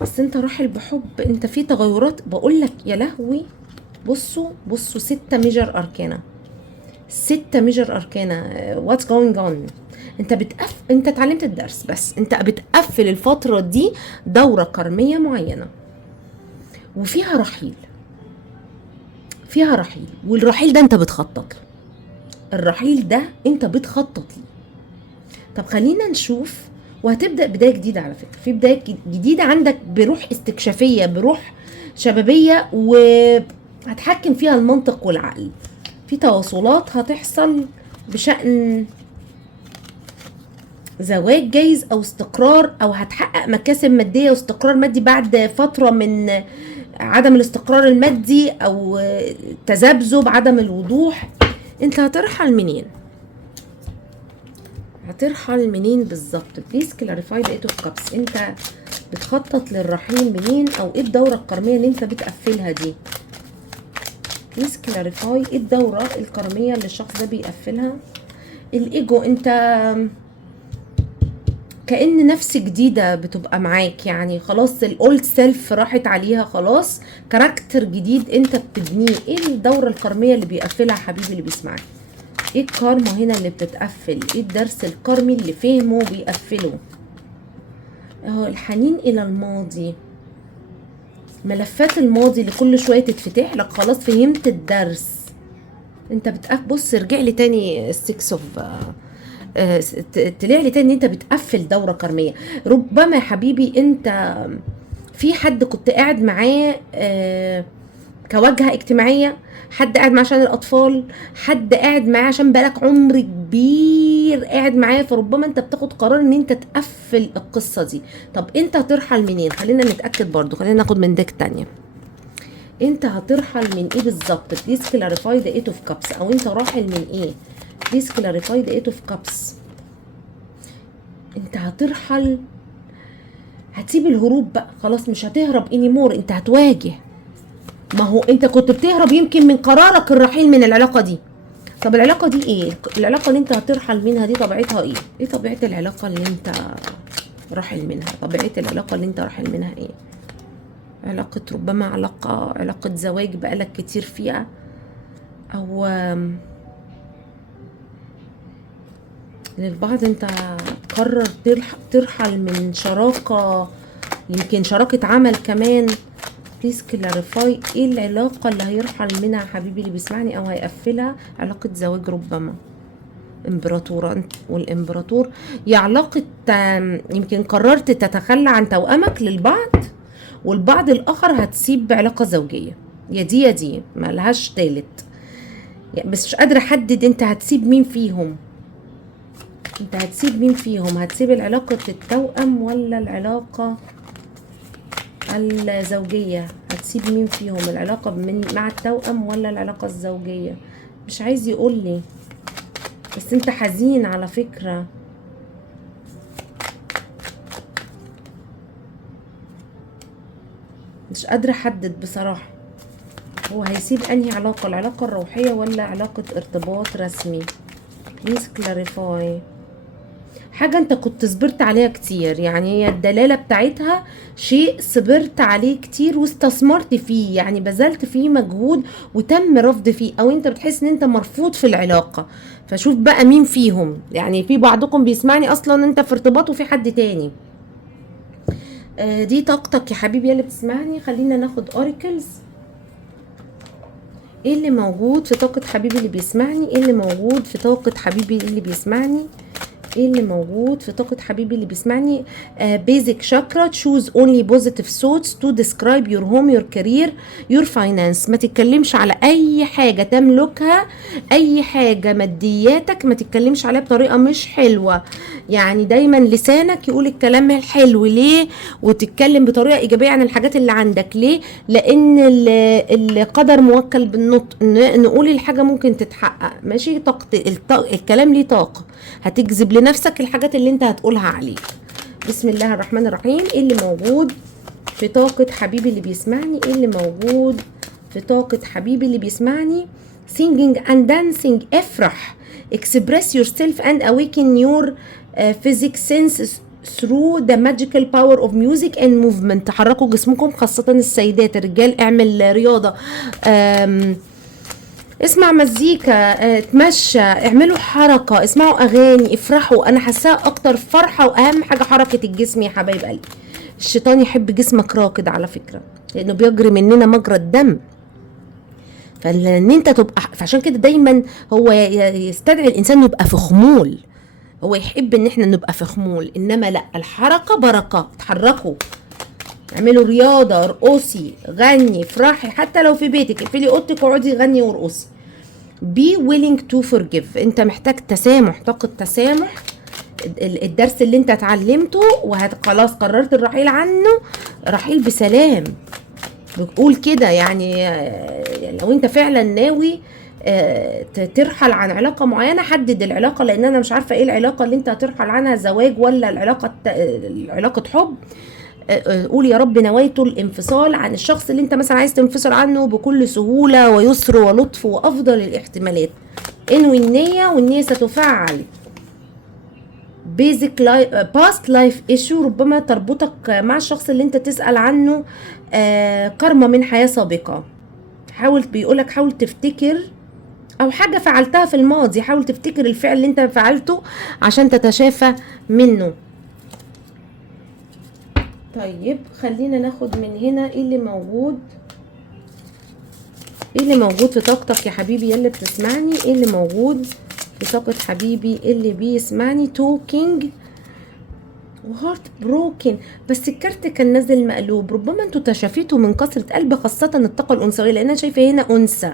بس انت راحل بحب، انت في تغيرات بقول لك يا لهوي. بصوا 6 ميجر اركانا، 6 ميجر اركانا. واتس جوينج اون؟ انت اتعلمت الدرس، بس انت بتقفل الفترة دي دورة كرمية معينة وفيها رحيل، والرحيل ده انت بتخطط له. الرحيل ده انت بتخطط له. طب خلينا نشوف. وهتبدأ بداية جديدة على فكرة، في بداية جديدة عندك بروح استكشافية، بروح شبابية، وهتحكم فيها المنطق والعقل. في تواصلات هتحصل بشأن زواج جايز او استقرار، او هتحقق مكاسب مادية واستقرار مادي بعد فترة من عدم الاستقرار المادي او تذبذب عدم الوضوح. انت هترحل منين؟ هترحل منين بالظبط؟ بليز كلاريفاي ذا ايت اوف كابس. انت بتخطط للرحيل منين، او ايه الدوره الكرميه اللي انت بتقفلها دي؟ بليز كلاريفاي ايه الدوره الكرميه اللي الشخص ده بيقفلها؟ الايجو، انت كأن نفس جديدة بتبقى معاك، يعني خلاص الاولد سيلف راحت عليها، خلاص كاركتر جديد انت بتبنيه. ايه الدورة الكرمية اللي بيقفلها حبيبي اللي بيسمعك؟ ايه الكارما هنا اللي بتتقفل؟ ايه الدرس الكرمي اللي فهمه بيقفله؟ اهو الحنين الى الماضي، ملفات الماضي اللي كل شوية تتفتح لك، خلاص فهمت الدرس. انت بص ارجع لي تاني السكس اوف، طلع لي تاني ان انت بتقفل دوره كرميه. ربما يا حبيبي انت في حد كنت قاعد معاه كواجهه اجتماعيه، حد قاعد معاه عشان الاطفال، حد قاعد معاه عشان بقالك عمر كبير قاعد معاه، فربما انت بتاخد قرار ان انت تقفل القصه دي. طب انت هترحل منين؟ خلينا نتاكد برضو، خلينا ناخد من ديك تانية. انت هترحل من ايه بالظبط؟ بليز كلاريفاي ذا ايت اوف كابس، او انت راحل من ايه؟ بليز كلاريفاي ذا ايت اوف كابس. انت هترحل، هتسيب الهروب بقى، خلاص مش هتهرب انيمور، انت هتواجه. ما هو انت كنت بتهرب يمكن من قرارك الرحيل من العلاقه دي. طب العلاقه دي ايه؟ العلاقه اللي انت هترحل منها دي طبيعتها ايه؟ ايه طبيعه العلاقه اللي انت راحل منها؟ طبيعه العلاقه اللي انت راحل منها ايه؟ علاقه، ربما علاقه زواج بقالك كتير فيها، او للبعض انت قرر ترحل من شراكة، يمكن شراكة عمل كمان. بليز كلاريفاي ايه العلاقة اللي هيرحل منها حبيبي اللي بيسمعني او هيقفلها؟ علاقة زواج ربما، امبراطورة والامبراطور. يا علاقة يمكن قررت تتخلى عن توأمك للبعض، والبعض الاخر هتسيب علاقة زوجية، يا دي يا دي ملهاش تالت، يعني بس مش قادرة احدد انت هتسيب مين فيهم. انت هتسيب مين فيهم؟ هتسيب العلاقة التوأم ولا العلاقة الزوجية؟ هتسيب مين فيهم؟ العلاقة مع التوأم ولا العلاقة الزوجية؟ مش عايز يقول لي، بس انت حزين على فكرة. مش قادرة احدد بصراحة، هو هيسيب انهي علاقة؟ العلاقة الروحية ولا علاقة ارتباط رسمي؟ بليز كلاريفاي. حاجة انت كنت صبرت عليها كتير، يعني هي الدلالة بتاعتها شيء صبرت عليه كتير واستثمرت فيه، يعني بذلت فيه مجهود وتم رفض فيه، او انت بتحس ان انت مرفوض في العلاقة. فشوف بقى مين فيهم، يعني في بعضكم بيسمعني اصلا انت في ارتباط وفي حد تاني. دي طاقتك يا حبيبي اللي بتسمعني. خلينا ناخد اوريكلز. ايه اللي موجود في طاقة حبيبي اللي بيسمعني؟ ايه اللي موجود في طاقة حبيبي اللي بيسمعني؟ ايه اللي موجود في طاقة حبيبي اللي بيسمعني؟ basic chakra. choose only positive thoughts to describe your home, your career, your finance. ما تتكلمش على اي حاجة تملكها، اي حاجة مادياتك ما تتكلمش عليها بطريقة مش حلوة. يعني دايما لسانك يقول الكلام الحلو. ليه؟ وتتكلم بطريقة ايجابية عن الحاجات اللي عندك. ليه؟ لان القدر موكل بالنطق، نقول الحاجة ممكن تتحقق. ماشي؟ الكلام ليه طاقة، هتجذب لنفسك الحاجات اللي انت هتقولها عليك. بسم الله الرحمن الرحيم. ايه اللي موجود في طاقة حبيبي اللي بيسمعني؟ ايه اللي موجود في طاقة حبيبي اللي بيسمعني؟ singing and dancing. افرح. express yourself and awaken your physic sense through the magical power of music and movement. تحركوا جسمكم، خاصة السيدات. الرجال اعمل رياضة، اسمع مزيكا، اتمشى، اعملوا حركة، اسمعوا اغاني، افرحوا. انا حاساها اكتر فرحة، واهم حاجة حركة الجسم يا حبايب قلبي. الشيطان يحب جسمك راكد على فكرة، لانه بيجري مننا مجرى الدم. فان انت تبقى، فعشان كده دايما هو يستدعي الانسان يبقى في خمول. هو يحب ان احنا نبقى في خمول، انما لا، الحركة بركة. اتحركوا، اعملوا رياضة، ارقصي، غني، افرحي. حتى لو في بيتك اقفلي اوضتك واقعدي غني وارقصي. be willing to forgive. انت محتاج تسامح، طاقة تسامح. الدرس اللي انت اتعلمته خلاص قررت الرحيل عنه، رحيل بسلام. بتقول كده يعني لو انت فعلا ناوي ترحل عن علاقة معينة، حدد العلاقة، لان انا مش عارفة ايه العلاقة اللي انت هترحل عنها، زواج ولا علاقة حب. قول يا رب نويت الانفصال عن الشخص اللي انت مثلا عايز تنفصل عنه بكل سهولة ويسر ولطف وافضل الاحتمالات. انوي النية، والنية ستفعل. basic life past life issue، ربما تربطك مع الشخص اللي انت تسأل عنه كارما من حياة سابقة. بيقولك حاول تفتكر او حاجة فعلتها في الماضي، حاول تفتكر الفعل اللي انت فعلته عشان تتشافى منه. طيب خلينا ناخد من هنا ايه اللي موجود، ايه اللي موجود في طاقتك يا حبيبي يلي بتسمعني، ايه اللي موجود في طاقة حبيبي اللي بيسمعني. توكينج وهارت بروكن، بس الكارت كان نازل مقلوب. ربما انتوا تشافيتوا من كسرة قلب، خاصة الطاقة الأنثوية، لأن أنا شايفة هنا أنثى.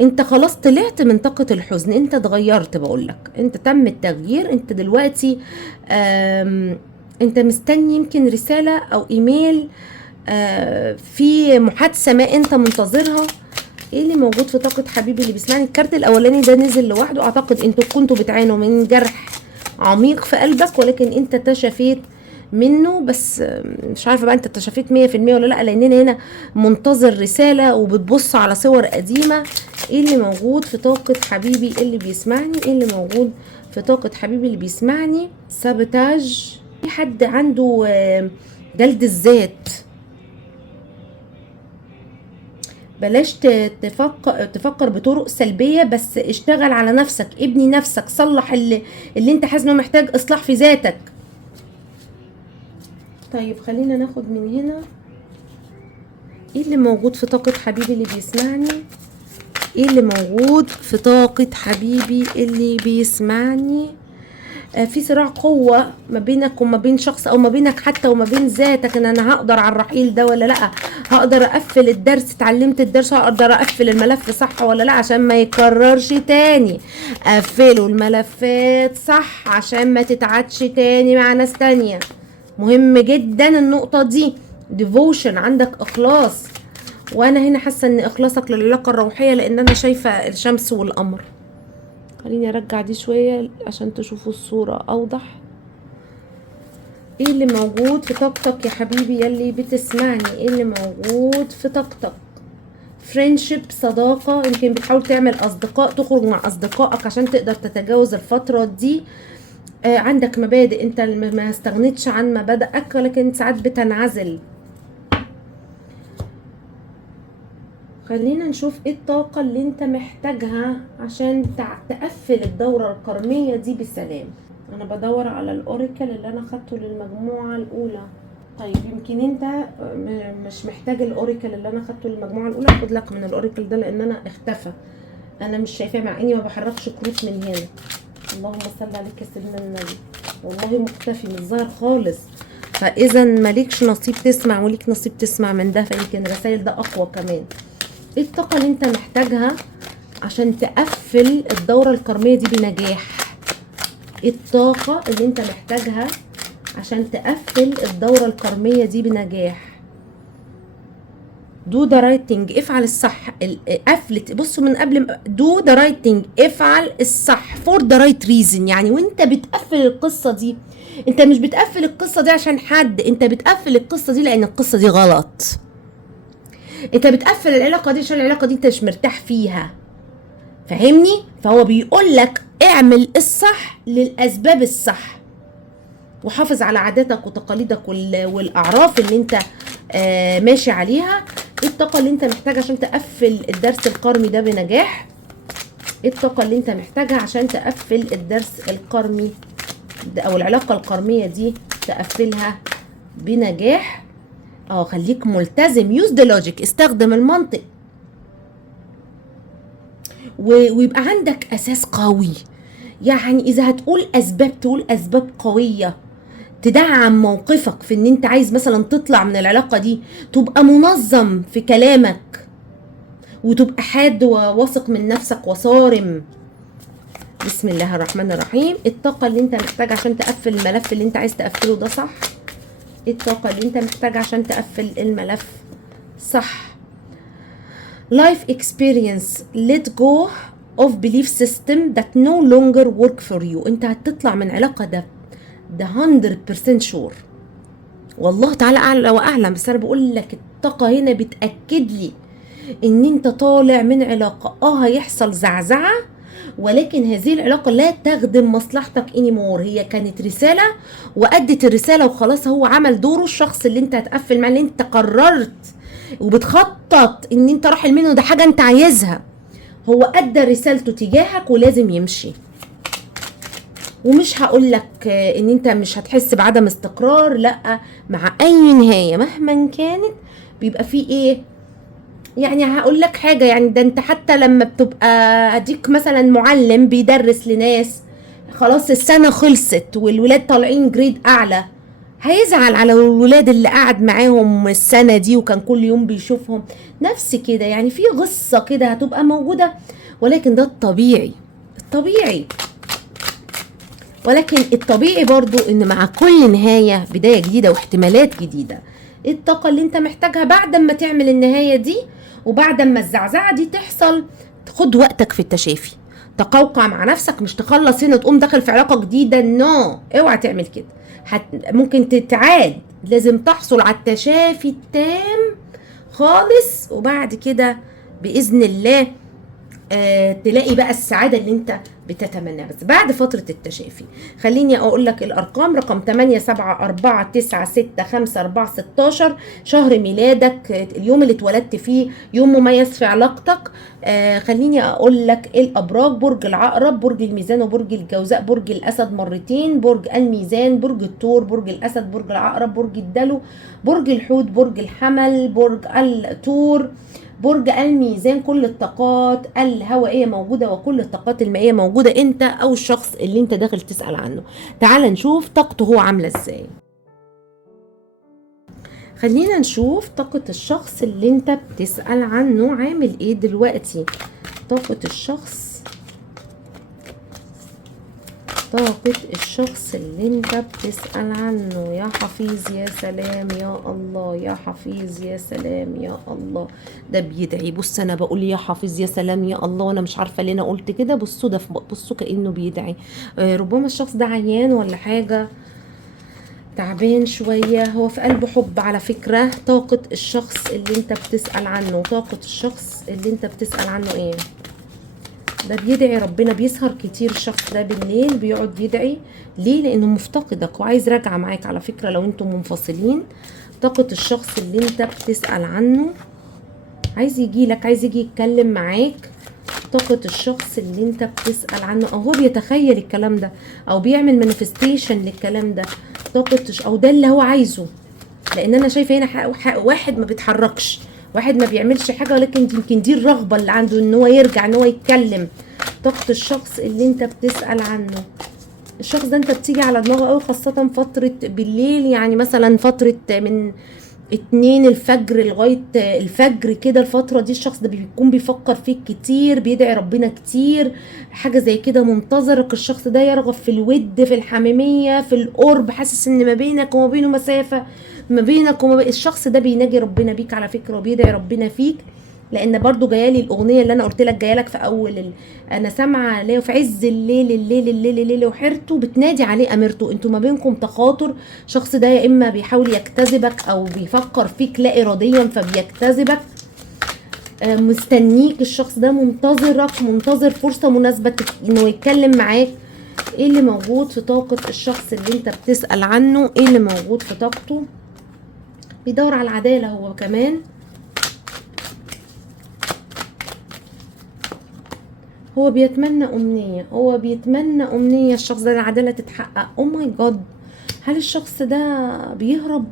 انت خلاص طلعت من طاقة الحزن، انت اتغيرت، بقولك انت تم التغيير. انت دلوقتي انت مستني يمكن رسالة او ايميل، في محادثة ما انت منتظرها. ايه اللي موجود في طاقة حبيبي اللي بيسمعني؟ الكارت الاولاني ده نزل لوحده، اعتقد انتوا كنتوا بتعانوا من جرح عميق في قلبك، ولكن انت تشافيت منه. بس مش عارفه بقى انت تشافيت 100% ولا لا، لان هنا منتظر رساله وبتبص على صور قديمه. ايه اللي موجود في طاقه حبيبي اللي بيسمعني؟ ايه اللي موجود في طاقه حبيبي اللي بيسمعني؟ سابوتاج، في حد عنده جلد الذات. بلاش تفكر بطرق سلبية، بس اشتغل على نفسك، ابني نفسك، صلح اللي انت حاسس انه محتاج اصلاح في ذاتك. طيب خلينا ناخد من هنا ايه اللي موجود في طاقة حبيبي اللي بيسمعني. ايه اللي موجود في طاقة حبيبي اللي بيسمعني؟ في صراع قوة ما بينك وما بين شخص، او ما بينك حتى وما بين ذاتك، ان انا هقدر على الرحيل ده ولا لا، هقدر اقفل الدرس، اتعلمت الدرس، هقدر اقفل الملف صح ولا لا عشان ما يكررش تاني. قفلوا الملفات صح عشان ما تتعادش تاني مع ناس تانية. مهم جدا النقطة دي. ديفوشن، عندك اخلاص، وانا هنا حاسة ان اخلاصك للعلاقة الروحية، لان انا شايفة الشمس والقمر. خليني ارجع دي شوية عشان تشوفوا الصورة اوضح. ايه اللي موجود في طاقتك يا حبيبي يلي بتسمعني؟ ايه اللي موجود في طاقتك؟ فريندشيب، صداقة، يمكن بتحاول تعمل اصدقاء، تخرج مع اصدقائك عشان تقدر تتجاوز الفترة دي. عندك مبادئ، انت ما استغنيتش عن مبادئك، ولكن ساعات بتنعزل. خلينا نشوف ايه الطاقة اللي انت محتاجها عشان تقفل الدورة الكرمية دي بسلام. انا بدور على الاوريكل اللي انا خدته للمجموعة الاولى. طيب يمكن انت مش محتاج الاوريكل اللي انا خدته للمجموعة الاولى، خد لك من الاوريكل ده لان انا اختفى، انا مش شايفاه، مع اني ما بحركش كروت من هنا. اللهم صل عليك يا سيدنا النبي، والله مختفي مش ظاهر خالص. فاذا مالكش نصيب تسمع وليك نصيب تسمع من ده، فيمكن الرسائل ده اقوى كمان. ايه الطاقة اللي انت محتاجها عشان تقفل الدورة الكرمية دي بنجاح؟ ايه الطاقة اللي انت محتاجها عشان تقفل الدورة الكرمية دي بنجاح؟ دو ذا رايتنج، افعل الصح. قفلت، بصوا من قبل، دو ذا رايتنج، افعل الصح فور ذا رايت ريزن. يعني وانت بتقفل القصة دي، انت مش بتقفل القصة دي عشان حد، انت بتقفل القصة دي لان القصة دي غلط. انت بتقفل العلاقة دي عشان العلاقة دي انت مش مرتاح فيها، فاهمني؟ فهو بيقول لك اعمل الصح للاسباب الصح، وحافظ على عاداتك وتقاليدك والاعراف اللي انت ماشي عليها. ايه الطاقة اللي انت محتاجها عشان تقفل الدرس الكرمي ده بنجاح؟ ايه الطاقة اللي انت محتاجها عشان تقفل الدرس الكرمي او العلاقة الكرمية دي تقفلها بنجاح؟ خليك ملتزم، يوز ذا لوجيك، استخدم المنطق، ويبقى عندك اساس قوي. يعني اذا هتقول اسباب، تقول اسباب قوية تدعم موقفك في ان انت عايز مثلا تطلع من العلاقة دي. تبقى منظم في كلامك، وتبقى حاد وواثق من نفسك وصارم. بسم الله الرحمن الرحيم. الطاقة اللي انت محتاج عشان تقفل الملف اللي انت عايز تقفله ده صح. الطاقة اللي انت محتاج عشان تقفل الملف صح. life experience let go of belief system that no longer work for you. انت هتطلع من علاقة ده 100% sure. والله تعالى اعلى واعلم، بس انا بقول لك الطاقة هنا بتأكد لي ان انت طالع من علاقة هيحصل زعزعة، ولكن هذه العلاقة لا تخدم مصلحتك anymore. هي كانت رسالة وأدت الرسالة وخلاص، هو عمل دوره. الشخص اللي انت هتقفل معاه، اللي انت قررت وبتخطط ان انت راحل منه، ده حاجة انت عايزها، هو أدى رسالته تجاهك ولازم يمشي. ومش هقولك ان انت مش هتحس بعدم استقرار، لا، مع اي نهاية مهما كانت بيبقى فيه ايه يعني. هقول لك حاجة يعني، ده انت حتى لما بتبقى اديك مثلا معلم بيدرس لناس، خلاص السنة خلصت والولاد طالعين جريد اعلى، هيزعل على الولاد اللي قعد معاهم السنة دي وكان كل يوم بيشوفهم. نفس كده يعني، في غصة كده هتبقى موجودة، ولكن ده الطبيعي. ولكن الطبيعي برضو ان مع كل نهاية بداية جديدة واحتمالات جديدة. الطاقة اللي انت محتاجها بعد ما تعمل النهاية دي وبعد ما الزعزعة دي تحصل، خد وقتك في التشافي، تقوقع مع نفسك، مش تخلص هنا تقوم داخل في علاقة جديدة. اوعى تعمل كده، ممكن تتعاد. لازم تحصل على التشافي التام خالص، وبعد كده بإذن الله تلاقي بقى السعادة اللي انت بتتمناها، بس بعد فترة التشافي. خليني اقول لك الارقام: رقم 8 7 4 9 6 5 4 16. شهر ميلادك، اليوم اللي اتولدت فيه، يوم مميز في علاقتك. خليني اقول لك الابراج: برج العقرب، برج الميزان، وبرج الجوزاء، برج الاسد مرتين، برج الميزان، برج الثور، برج الاسد، برج العقرب، برج الدلو، برج الحوت، برج الحمل، برج الثور، برج الميزان. كل الطاقات الهوائية موجودة وكل الطاقات المائية موجودة، انت او الشخص اللي انت داخل تسأل عنه. تعال نشوف طاقته هو عاملة ازاي. خلينا نشوف طاقة الشخص اللي انت بتسأل عنه عامل ايه دلوقتي. طاقة الشخص اللي انت بتسأل عنه. يا حفيظ يا سلام يا الله، يا حفيظ يا سلام يا الله. ده بيدعي. بص انا بقول يا حفيظ يا سلام يا الله وانا مش عارفه ليه انا قلت كده. بصوا ده، بصوا كأنه بيدعي. ربما الشخص ده عيان ولا حاجه، تعبان شويه. هو في قلبه حب على فكره. طاقه الشخص اللي انت بتسأل عنه، ايه؟ ده بيدعي ربنا، بيسهر كتير الشخص ده بالليل، بيقعد يدعي. ليه؟ لانه مفتقدك وعايز راجعه معاك على فكره لو انتم منفصلين. طاقه الشخص اللي انت بتسأل عنه عايز يجي لك، عايز يجي يتكلم معاك. طاقه الشخص اللي انت بتسأل عنه، او هو بيتخيل الكلام ده او بيعمل مانيفستيشن للكلام ده. او ده اللي هو عايزه، لان انا شايفه هنا واحد ما بيتحركش، واحد ما بيعملش حاجه، ولكن يمكن دي الرغبه اللي عنده ان هو يرجع، ان هو يتكلم. طاقه الشخص اللي انت بتسأل عنه، الشخص ده انت بتيجي على دماغه قوي، خاصه فتره بالليل، يعني مثلا فتره من 2 الفجر لغايه الفجر كده. الفتره دي الشخص ده بيكون بيفكر فيك كتير، بيدعي ربنا كتير، حاجه زي كده. منتظرك الشخص ده، يرغب في الود، في الحميميه، في القرب، حاسس ان ما بينك وما بينه مسافه، ما بينك وما بين الشخص ده. بيناجي ربنا بيك على فكره، وبيدعي ربنا فيك. لان برضو جايالي الاغنيه اللي انا قلت لك، جايلك في اول انا سامعه ليه في عز الليل وحيرته بتنادي عليه اميرته. انتوا ما بينكم تخاطر. الشخص ده يا اما بيحاول يجتذبك او بيفكر فيك لا اراديا فبيجتذبك. مستنيك الشخص ده، منتظر فرصه مناسبه انه يتكلم معاك. ايه اللي موجود في طاقه الشخص اللي انت بتسأل عنه؟ ايه اللي موجود في طاقته؟ بيدور على العداله هو كمان. هو بيتمنى أمنية الشخص ده، العدالة تتحقق. او ماي جاد، هل الشخص ده بيهرب؟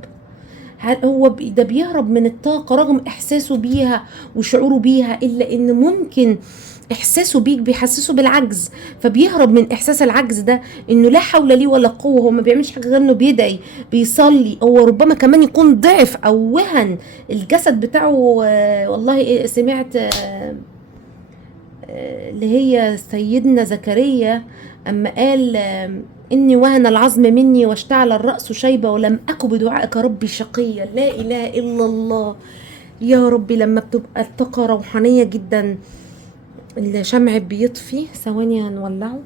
هل هو ده بيهرب من الطاقة رغم إحساسه بيها وشعوره بيها، إلا إن ممكن إحساسه بيك بيحسسه بالعجز، فبيهرب من إحساس العجز ده، إنه لا حول لي ولا قوة. هو ما بيعملش حاجة غير إنه بيدعي، بيصلي. هو ربما كمان يكون ضعف أو وهن الجسد بتاعه. والله سمعت اللي هي سيدنا زكريا أما قال إني وهن العظم مني واشتعل الرأس شيبة ولم أكن بدعائك ربي شقيا. لا إله إلا الله. يا ربي لما بتبقى الطاقة روحانية جدا، الشمع بيطفي ثواني هنولعه.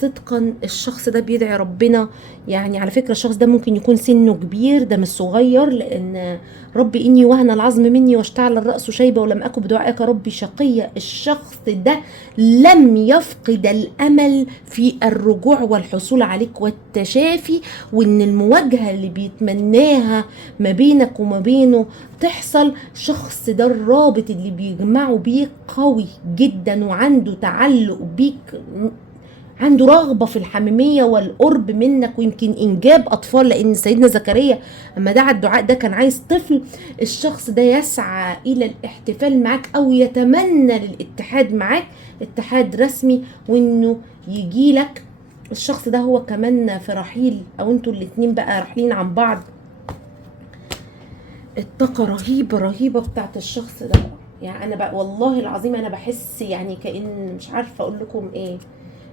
صدقا الشخص ده بيدعي ربنا. يعني على فكرة الشخص ده ممكن يكون سنه كبير، ده مش صغير، لان ربي اني وهن العظم مني واشتعل الرأس شيبة ولم اكن بدعائك ربي شقية. الشخص ده لم يفقد الامل في الرجوع والحصول عليك والتشافي، وان المواجهة اللي بيتمناها ما بينك وما بينه تحصل. الشخص ده الرابط اللي بيجمعه بيك قوي جدا، وعنده تعلق بيك، عنده رغبة في الحميمية والقرب منك، ويمكن إنجاب أطفال، لأن سيدنا زكريا أما دعا الدعاء ده كان عايز طفل. الشخص ده يسعى إلى الاحتفال معك أو يتمنى للاتحاد معك، اتحاد رسمي، وإنه يجي لك. الشخص ده هو كمان في رحيل، أو انتوا الاتنين بقى راحلين عن بعض. الطاقة رهيبة رهيبة بتاعت الشخص ده. يعني أنا بقى والله العظيم أنا بحس يعني كأن مش عارفة أقول لكم إيه،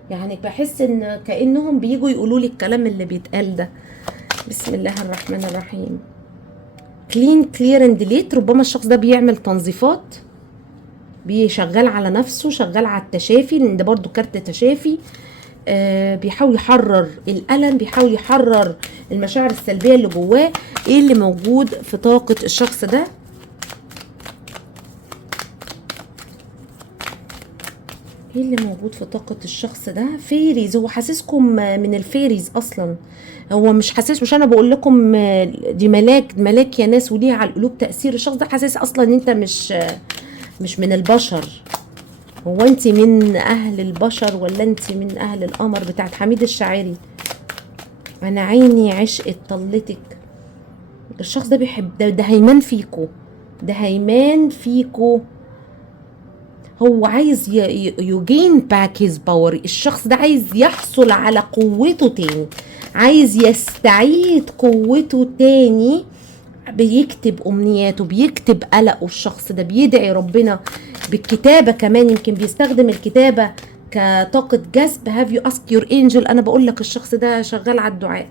يعني بحس ان كأنهم بيجوا يقولوا لي الكلام اللي بيتقال ده. بسم الله الرحمن الرحيم. كلين كلير اند ديليت. ربما الشخص ده بيعمل تنظيفات، بيشغل على نفسه، شغال على التشافي، لان ده برضو كارت تشافي. بيحاول يحرر الألم، بيحاول يحرر المشاعر السلبية اللي جواه. ايه اللي موجود في طاقة الشخص ده؟ ايه اللي موجود في طاقة الشخص ده؟ فيريز. هو حاسسكم من الفيريز اصلا، هو مش حاسس، مش انا بقول لكم دي ملاك، ملاك يا ناس، وليه على القلوب تأثير. الشخص ده حاسس اصلا ان انت مش من البشر. هو انت من اهل البشر ولا انت من اهل القمر؟ بتاعت حميد الشاعري. انا عيني عشقت طلتك. الشخص ده بيحب ده هيمان فيكو، ده هيمان فيكو. هو عايز يجين باك هيز باور. الشخص ده عايز يحصل على قوته تاني، عايز يستعيد قوته تاني. بيكتب امنياته، بيكتب قلقه. الشخص ده بيدعي ربنا بالكتابة كمان، يمكن بيستخدم الكتابة كطاقة جذب. هاف يو اسك يور انجل. انا بقول لك الشخص ده شغال على الدعاء،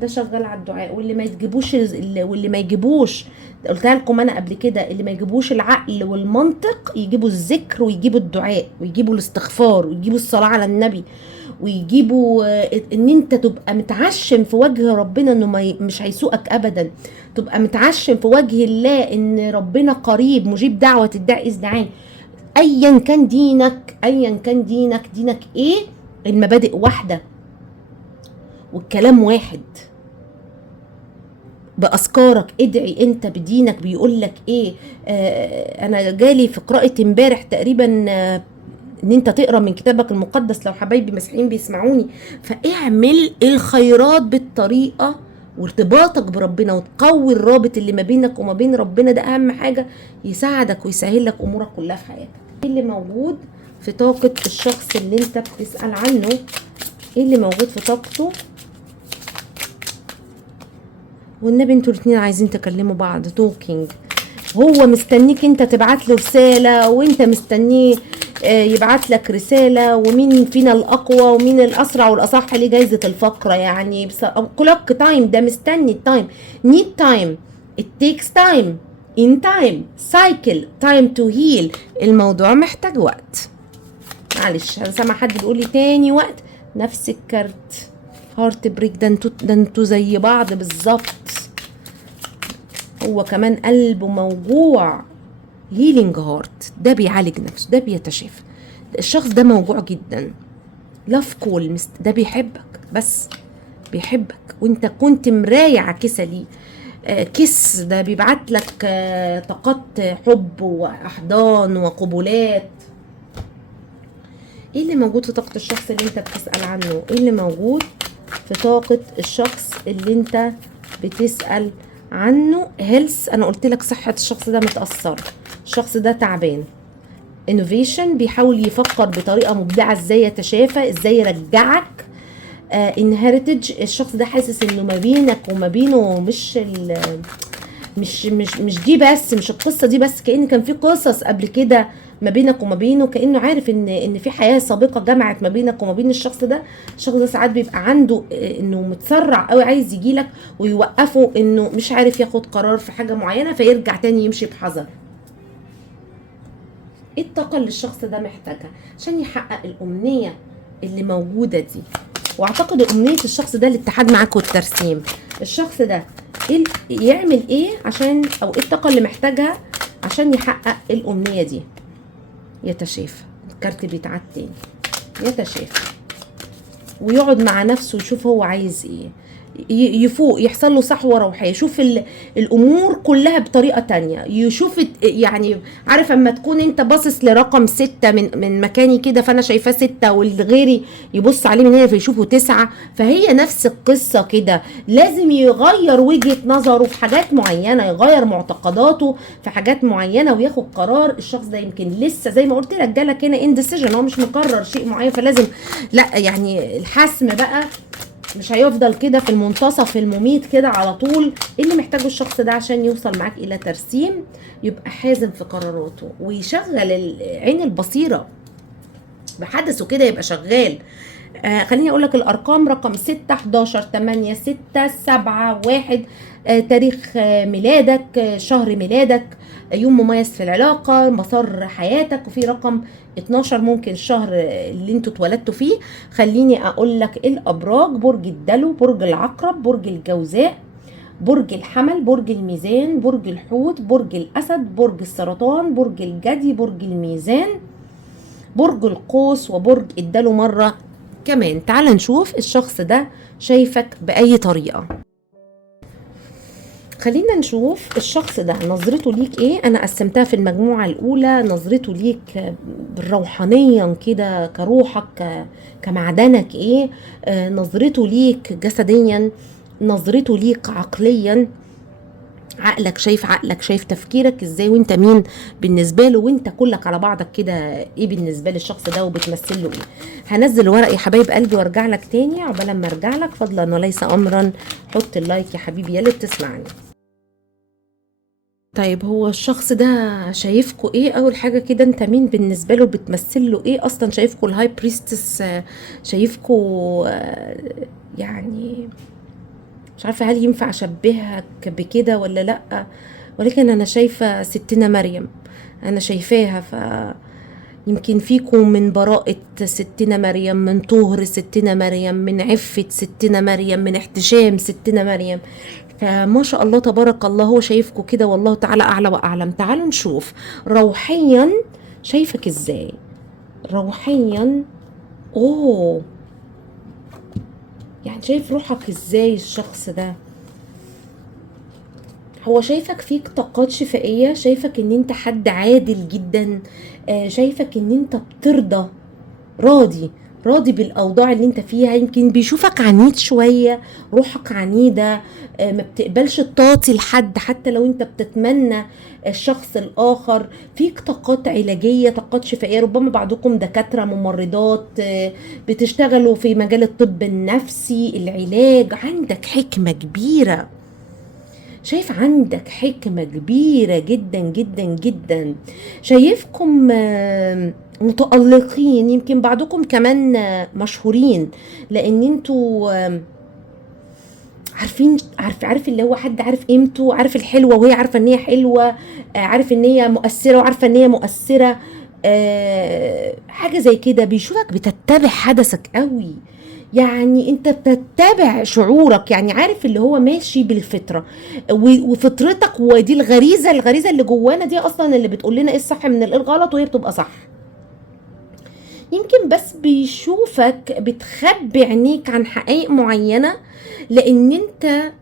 ده شغال على الدعاء. واللي ما يجيبوش، واللي ما يجيبوش، قلتها لكم انا قبل كده، اللي ما يجيبوش العقل والمنطق يجيبوا الذكر ويجيبوا الدعاء ويجيبوا الاستغفار ويجيبوا الصلاة على النبي ويجيبوا ان انت تبقى متعشم في وجه ربنا انه مش هيسوقك ابدا. تبقى متعشم في وجه الله ان ربنا قريب مجيب دعوة الداعي اذ دعاني. ايا كان دينك، ايا كان دينك ايه، المبادئ واحدة والكلام واحد. بأذكارك ادعي انت بدينك. بيقول لك ايه؟ انا جالي في قراءة امبارح تقريبا ان انت تقرا من كتابك المقدس، لو حبايبي مسيحيين بيسمعوني. فاعمل الخيرات بالطريقة وارتباطك بربنا، وتقوي الرابط اللي ما بينك وما بين ربنا. ده اهم حاجة، يساعدك ويسهل لك امورك كلها في حياتك. ايه اللي موجود في طاقة الشخص اللي انت بتسأل عنه؟ ايه اللي موجود في طاقته؟ والنبي انتوا الاتنين عايزين تكلموا بعض، توكينج. هو مستنيك انت تبعت له رسالة، وانت مستنيه يبعت لك رسالة. ومين فينا الأقوى ومين الأسرع والأصح ليه جايزة الفقرة. يعني كلوك تايم، ده مستني التايم. نيد تايم، it takes time, in time, cycle, time to heal. الموضوع محتاج وقت. معلش انا سامع حد بيقول لي تاني وقت. نفس الكارت هارت بريك. ده انتوا زي بعض بالظبط. هو كمان قلبه موجوع. هيلينج هارت، ده بيعالج نفسه، ده بيتشافى. الشخص ده موجوع جدا. لاف كول، ده بيحبك، بس بيحبك وانت كنت مراية عاكسة ليه. كيس، ده بيبعت لك طاقات حب واحضان وقبولات. ايه اللي موجود في طاقة الشخص اللي انت بتسأل عنه؟ ايه اللي موجود في طاقة الشخص اللي انت بتسأل عنه؟ هيلث، انا قلت لك صحة الشخص ده متأثر، الشخص ده تعبان. انوفيشن، بيحاول يفكر بطريقة مبدعة ازاي يتشافى، ازاي يرجعك. انهيرتج، الشخص ده حاسس انه ما بينك وما بينه مش دي بس، مش القصة دي بس، كأن كان في قصص قبل كده ما بينك وما بينه، كانه عارف ان في حياه سابقه جمعت ما بينك وما بين الشخص ده. الشخص ده ساعات بيبقى عنده انه متسرع قوي، عايز يجيلك ويوقفه، انه مش عارف ياخد قرار في حاجه معينه فيرجع تاني يمشي بحذر. ايه الطاقه اللي الشخص ده محتاجها عشان يحقق الامنيه اللي موجوده دي؟ واعتقد امنيه الشخص ده الاتحاد معاك والترسيم. الشخص ده إيه يعمل ايه عشان، او ايه الطاقه اللي محتاجها عشان يحقق الامنيه دي؟ يتشافى، الكارت بيتعاد تاني، يتشافى ويقعد مع نفسه يشوف هو عايز ايه، يفوق، يحصل له صحوه روحيه، يشوف الامور كلها بطريقه تانية، يشوف يعني عارف اما تكون انت باصص لرقم 6 من مكاني كده، فانا شايفاه 6 والغيري يبص عليه من هنا فيشوفه 9. فهي نفس القصه كده، لازم يغير وجهه نظره في حاجات معينه، يغير معتقداته في حاجات معينه وياخد قرار. الشخص ده يمكن لسه زي ما قلت لك جالك هنا انديسيجن، هو مش مقرر شيء معين، فلازم لا يعني الحسم بقى مش هيفضل كده في المنتصف المميت كده على طول. اللي محتاجه الشخص ده عشان يوصل معاك الى ترسيم، يبقى حازم في قراراته ويشغل عين البصيرة بحدثه كده، يبقى شغال. خليني اقول لك الارقام: رقم 6 11 8 6 7 1. تاريخ ميلادك، شهر ميلادك، يوم مميز في العلاقة، مسار حياتك. وفي رقم 12 ممكن الشهر اللي انتوا اتولدتوا فيه. خليني اقول لك الابراج: برج الدلو، برج العقرب، برج الجوزاء، برج الحمل، برج الميزان، برج الحوت، برج الاسد، برج السرطان، برج الجدي، برج الميزان، برج القوس، وبرج الدلو مرة كمان. تعال نشوف الشخص ده شايفك بأي طريقة. خلينا نشوف الشخص ده نظرته ليك ايه. انا قسمتها في المجموعة الاولى، نظرته ليك روحانيا كده كروحك كمعدنك ايه، نظرته ليك جسديا، نظرته ليك عقليا، عقلك شايف تفكيرك ازاي، وانت مين بالنسبه له، وانت كلك على بعضك كده ايه بالنسبه للشخص ده وبتمثل له ايه. هنزل ورق يا حبايب قلبي وارجع لك تاني. عقبال ما ارجع لك فضلا وليس امرا حط اللايك يا حبيبي يا اللي بتسمعني. طيب هو الشخص ده شايفكوا ايه؟ اول حاجه كده انت مين بالنسبه له، بتمثل له ايه اصلا؟ شايفكوا الهاي بريستس، شايفكوا يعني مش عارفة هل ينفع أشبهك بكده ولا لأ، ولكن أنا شايفة ستنا مريم، أنا شايفاها. يمكن فيكم من براءة ستنا مريم، من طهر ستنا مريم، من عفة ستنا مريم، من احتشام ستنا مريم. فما شاء الله تبارك الله، هو شايفكم كده والله تعالى أعلى وأعلم. تعالوا نشوف روحيا شايفك ازاي. روحيا اوه، يعني شايف روحك ازاي الشخص ده؟ هو شايفك فيك طاقات شفائية، شايفك ان انت حد عادل جدا، شايفك ان انت بترضى، راضي بالاوضاع اللي انت فيها. يمكن بيشوفك عنيد شوية، روحك عنيدة، ما بتقبلش التعطي لحد حتى لو انت بتتمنى الشخص الاخر. فيك طاقات علاجية، طاقات شفائية، ربما بعضكم دكاترة، ممرضات، بتشتغلوا في مجال الطب النفسي، العلاج. عندك حكمة كبيرة، شايف عندك حكمة كبيرة جدا جدا جدا. شايفكم متألقين، يمكن بعضكم كمان مشهورين، لان انتوا عارفين، عارف اللي هو حد عارف قيمته، عارف الحلوة وهي عارفة ان هي حلوة، عارف ان هي مؤثرة وعارفة ان هي مؤثرة، حاجة زي كده. بيشوفك بتتبع حدثك قوي، يعني انت بتتبع شعورك، يعني عارف اللي هو ماشي بالفطرة وفطرتك. ودي الغريزة اللي جوانا دي اصلا اللي بتقول لنا ايه الصح من ايه الغلط، وهي بتبقى صح. يمكن بس بيشوفك بتخبي عينيك عن حقائق معينة، لان انت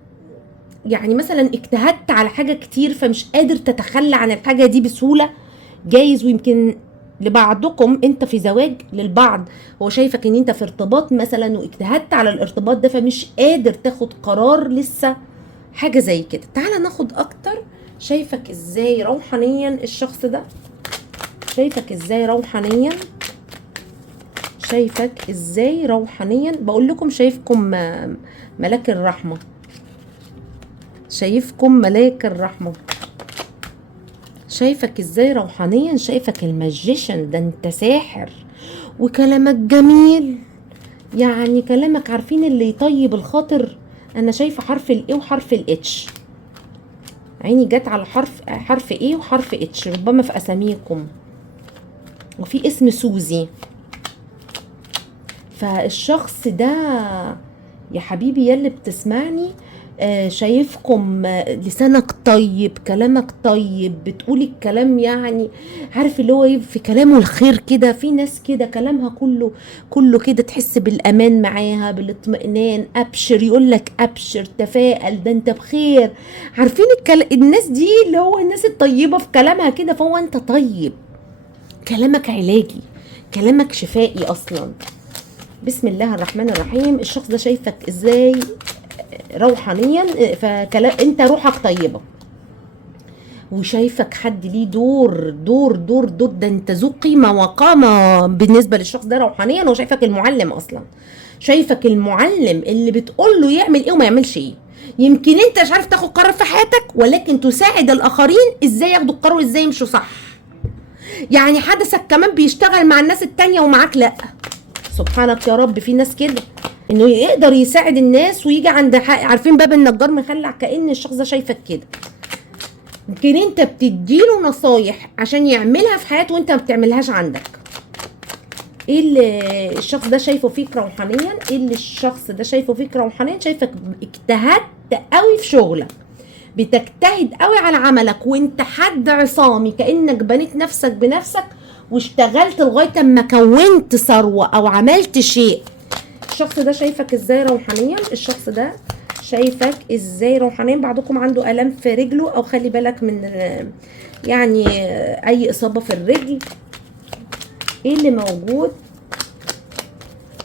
يعني مثلا اجتهدت على حاجة كتير فمش قادر تتخلى عن الحاجة دي بسهولة، جايز. ويمكن لبعضكم انت في زواج، للبعض هو شايفك ان انت في ارتباط مثلا واجتهدت على الارتباط ده فمش قادر تاخد قرار لسه، حاجة زي كده. تعالى ناخد اكتر. شايفك ازاي روحانيا الشخص ده؟ شايفك ازاي روحانيا؟ شايفك ازاي روحانيا؟ بقول لكم شايفكم ملاك الرحمة، شايفكم ملاك الرحمة، شايفك ازاي روحانيا، شايفك الماجيشن، ده انت ساحر وكلامك جميل، يعني كلامك عارفين اللي يطيب الخاطر. انا شايفه حرف الاي وحرف الاتش، عيني جت على حرف ايه وحرف اتش، ربما في اساميكم، وفي اسم سوزي. فالشخص ده يا حبيبي يلي بتسمعني، شايفكم لسانك طيب، كلامك طيب، بتقولي الكلام يعني عارف اللي هو في كلامه الخير كده. في ناس كده كلامها كله كده تحس بالامان معاها، بالاطمئنان، ابشر، يقول لك ابشر، تفائل، ده انت بخير. عارفين الناس دي اللي هو الناس الطيبه في كلامها كده. فهو انت طيب، كلامك علاجي، كلامك شفائي اصلا. بسم الله الرحمن الرحيم. الشخص ده شايفك ازاي روحانيا، فكلام انت روحك طيبه، وشايفك حد ليه دور ده انت ذو قيمه وقامه بالنسبه للشخص ده روحانيا. هو شايفك المعلم اصلا، شايفك المعلم اللي بتقول له يعمل ايه وما يعملش ايه. يمكن انت مش عارف تاخد قرار في حياتك، ولكن تساعد الاخرين ازاي ياخدوا القرار وازاي يمشوا صح. يعني حدثك كمان بيشتغل مع الناس التانية ومعاك لا. سبحانك يا رب، في ناس كده انه يقدر يساعد الناس ويجي عند عارفين باب النجار مخلع، كأن الشخص ده شايفك كده. يمكن انت بتديله نصايح عشان يعملها في حياته وانت ما بتعملهاش عندك. ايه اللي الشخص ده شايفه فيك روحانيا؟ ايه اللي الشخص ده شايفه فيك روحانيا؟ شايفك اجتهدت قوي في شغلك، بتجتهد قوي على عملك، وانت حد عصامي، كأنك بنيت نفسك بنفسك واشتغلت لغاية ما كونت ثروة او عملت شيء. الشخص ده شايفك ازاي روحانيا؟ الشخص ده شايفك ازاي روحانيا؟ بعضكم عنده الام في رجله، او خلي بالك من يعني اي اصابة في الرجل. ايه اللي موجود؟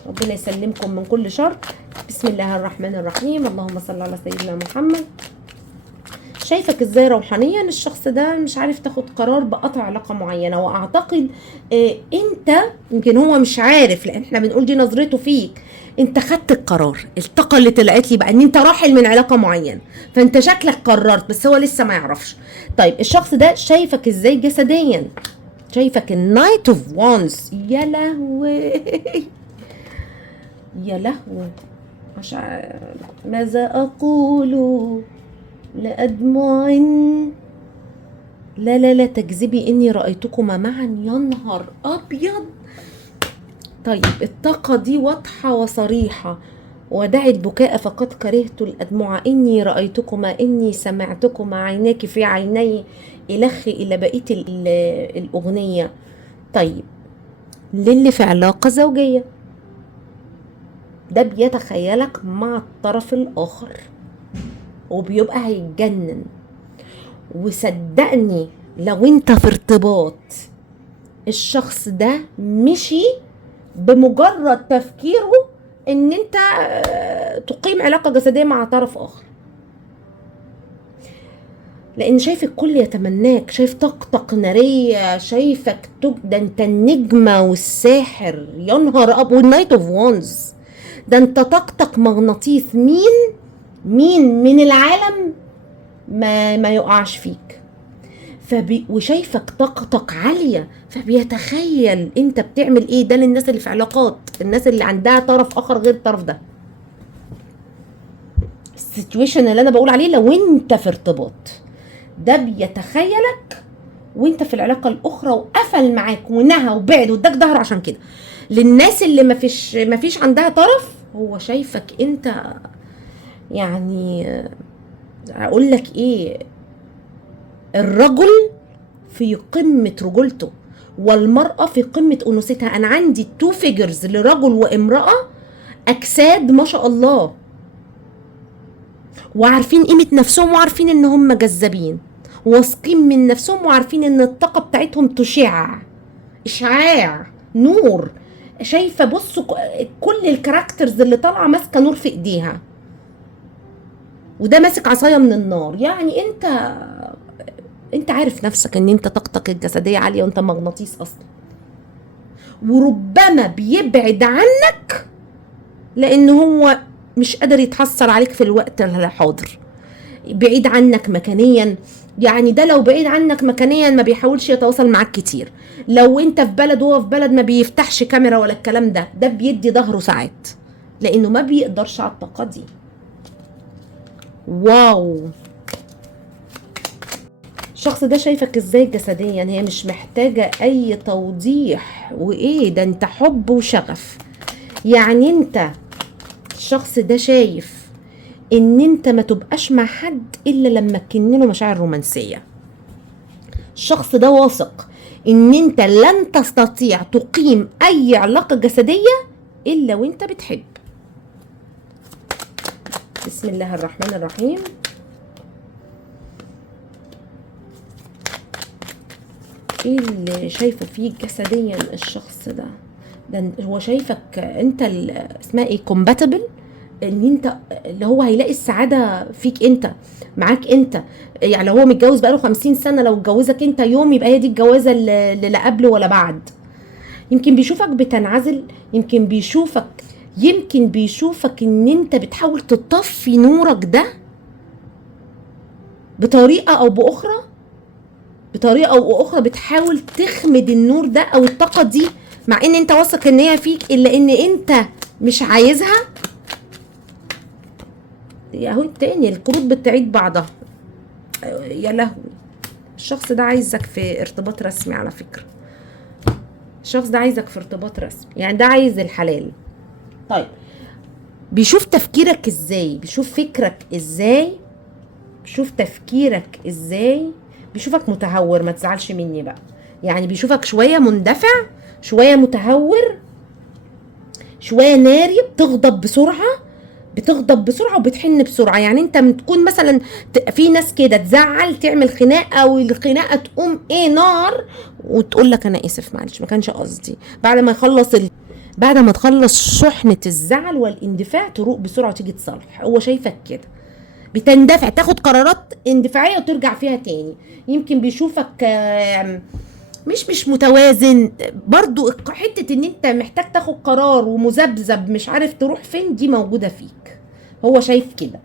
ربنا يسلمكم من كل شر. بسم الله الرحمن الرحيم. اللهم صل على سيدنا محمد. شايفك ازاي روحانيا؟ الشخص ده مش عارف تاخد قرار بقطع علاقة معينة، واعتقد انت يمكن هو مش عارف، لان احنا بنقول دي نظرته فيك. انت خدت القرار، الطاقة اللي طلعت لي بقى ان انت راحل من علاقة معينة، فانت شكلك قررت بس هو لسه ما يعرفش. طيب الشخص ده شايفك ازاي جسديا؟ شايفك النايت اوف وانز. يا لهوي يا لهوي، مش ماذا اقول لأدمع. لا لا لا تكذبي إني رأيتكما معا. يا نهار أبيض. طيب الطاقة دي واضحة وصريحة. ودعي البكاء فقد كرهت الأدمع، إني رأيتكما، إني سمعتكما، عيناك في عيني، إلخ إلى بقية الأغنية. طيب للي في علاقة زوجية، ده بيتخيلك مع الطرف الآخر وبيبقى هيتجنن. وصدقني لو انت في ارتباط، الشخص ده مشي بمجرد تفكيره ان انت تقيم علاقة جسدية مع طرف اخر، لان شايف الكل يتمناك، شايف طاقتك نارية، شايفك ده انت النجمة والساحر. يا نهار اب، والنايت اوف وانز، ده انت طاقتك مغناطيس. مين من العالم ما يقعش فيك. وشايفك طاقتك عالية، فبيتخيل انت بتعمل ايه. ده للناس اللي في علاقات، الناس اللي عندها طرف اخر غير الطرف ده. السيتويشن اللي انا بقول عليه لو انت في ارتباط، ده بيتخيلك وانت في العلاقة الاخرى وقفل معاك ونهى وبعد واداك ظهره. عشان كده للناس اللي ما فيش عندها طرف، هو شايفك انت يعني اقول لك ايه، الرجل في قمة رجولته والمرأة في قمة أنوثتها. أنا عندي 2 فيجرز لرجل وامرأة، أجساد ما شاء الله، وعارفين قيمة نفسهم، وعارفين إن هم جذابين، واثقين من نفسهم، وعارفين إن الطاقة بتاعتهم تشع إشعاع نور. شايفة بصوا كل الكاركترز اللي طالعة ماسكة نور في إيديها، وده ماسك عصاية من النار. يعني انت عارف نفسك ان انت طاقتك الجسدية عالية وانت مغناطيس اصلا، وربما بيبعد عنك لان هو مش قادر يتحسر عليك في الوقت الحاضر، بعيد عنك مكانيا، يعني ده لو بعيد عنك مكانيا ما بيحاولش يتواصل معاك كتير، لو انت في بلد وهو في بلد ما بيفتحش كاميرا ولا الكلام ده بيدي ظهره ساعات لانه ما بيقدرش على الطاقة دي. واو. الشخص ده شايفك ازاي جسديا، هي مش محتاجة اي توضيح. وايه ده، انت حب وشغف. يعني انت الشخص ده شايف ان انت ما تبقاش مع حد الا لما تكنله مشاعر رومانسية. الشخص ده واثق ان انت لن تستطيع تقيم اي علاقة جسدية الا وانت بتحب. بسم الله الرحمن الرحيم. ايه اللي شايفه فيك جسديا الشخص ده؟ ده هو شايفك انت اسمها ايه، كومباتبل، ان انت اللي هو هيلاقي السعاده فيك انت، معاك انت. يعني لو هو متجوز بقاله 50 سنه لو اتجوزك انت يوم يبقى هي دي الجوازه اللي لا قبل ولا بعد. يمكن بيشوفك بتنعزل، يمكن بيشوفك ان انت بتحاول تطفي نورك ده بطريقه او باخرى، بتحاول تخمد النور ده او الطاقه دي، مع ان انت واثق ان هي فيك الا ان انت مش عايزها. اهو تاني الكروت بتعيد بعضها. يا لهوي. الشخص ده عايزك في ارتباط رسمي على فكره. الشخص ده عايزك في ارتباط رسمي، يعني ده عايز الحلال. طيب بيشوف تفكيرك ازاي، بيشوف فكرك ازاي، بيشوف تفكيرك ازاي. بيشوفك متهور، ما تزعلش مني بقى. يعني بيشوفك شويه مندفع، شويه متهور، شويه ناري، بتغضب بسرعه وبتحن بسرعه. يعني انت تكون مثلا في ناس كده تزعل تعمل خناقه والخناقه تقوم ايه نار، وتقول لك انا اسف معلش ما كانش قصدي، بعد ما تخلص شحنه الزعل والاندفاع تروق بسرعه وتيجي تصالح. هو شايفك كده بتندفع، تاخد قرارات اندفاعيه وترجع فيها تاني. يمكن بيشوفك مش متوازن برضو. حته ان انت محتاج تاخد قرار ومذبذب مش عارف تروح فين دي موجوده فيك. هو شايف كده.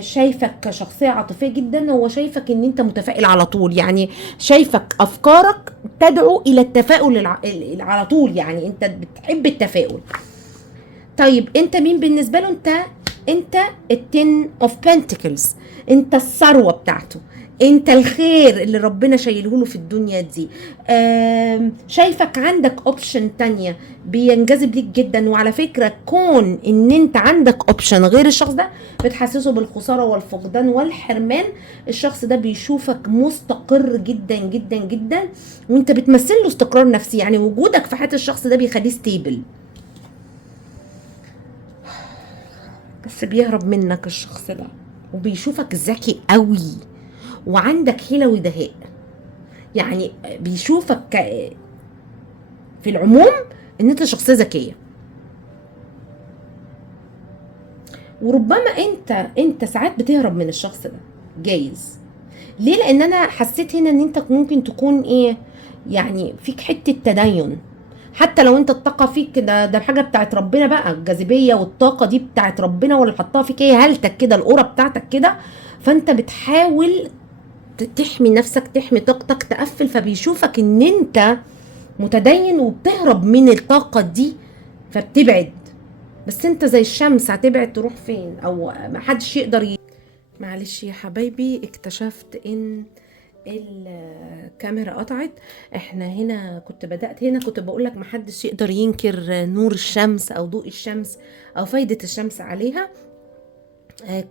شايفك شخصيه عاطفيه جدا. هو شايفك ان انت متفائل على طول، يعني شايفك افكارك تدعو الى التفاؤل على طول، يعني انت بتحب التفاؤل. طيب انت مين بالنسبه له؟ انت التن اوف بنتكلز، انت الثروه بتاعته، انت الخير اللي ربنا شايله له في الدنيا دي. شايفك عندك اوبشن تانية بينجذب ليك جدا. وعلى فكره كون ان انت عندك اوبشن غير الشخص ده بتحسسه بالخساره والفقدان والحرمان. الشخص ده بيشوفك مستقر جدا جدا جدا، وانت بتمثل له استقرار نفسي. يعني وجودك في حياه الشخص ده بيخليه ستيبل. بس بيهرب منك الشخص ده، وبيشوفك ذكي قوي وعندك حيلة ودهاء. يعني بيشوفك في العموم ان انت شخصية ذكية. وربما انت ساعات بتهرب من الشخص ده، جايز. ليه؟ لان انا حسيت هنا ان انت ممكن تكون ايه، يعني فيك حتة تدين. حتى لو انت الطاقة فيك ده حاجة بتاعت ربنا بقى، الجاذبية والطاقة دي بتاعت ربنا ولا حطها فيك، هي هالتك كده، الأورا بتاعتك كده. فانت بتحاول تحمي نفسك، تحمي طاقتك، تقفل. فبيشوفك ان انت متدين وبتهرب من الطاقة دي فبتبعد. بس انت زي الشمس، هتبعد تروح فين؟ او محدش يقدر معلش يا حبايبي، اكتشفت ان الكاميرا قطعت. احنا هنا كنت بقولك محدش يقدر ينكر نور الشمس او ضوء الشمس او فايدة الشمس عليها.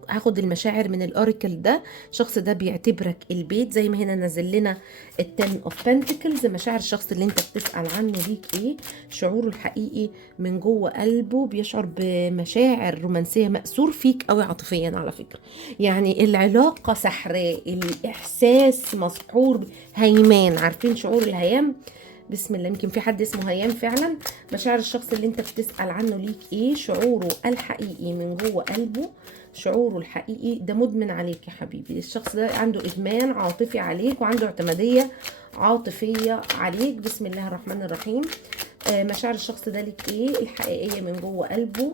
هاخد المشاعر من الاوريكل ده. الشخص ده بيعتبرك البيت، زي ما هنا نزل لنا التن اوف بنتكلز. مشاعر الشخص اللي انت بتسأل عنه ليك ايه؟ شعوره الحقيقي من جوه قلبه بيشعر بمشاعر رومانسية، مأثور فيك قوي عاطفيا على فكرة. يعني العلاقة سحراء، الاحساس مسحور هيمان. عارفين شعور الهيام؟ بسم الله، يمكن في حد اسمه هيام فعلا. مشاعر الشخص اللي انت بتسأل عنه ليك ايه؟ شعوره الحقيقي من جوه قلبه، شعوره الحقيقي. ده مدمن عليك يا حبيبي. الشخص ده عنده ادمان عاطفي عليك وعنده اعتمادية عاطفية عليك. بسم الله الرحمن الرحيم. مشاعر الشخص ده ليك ايه الحقيقية من جوه قلبه؟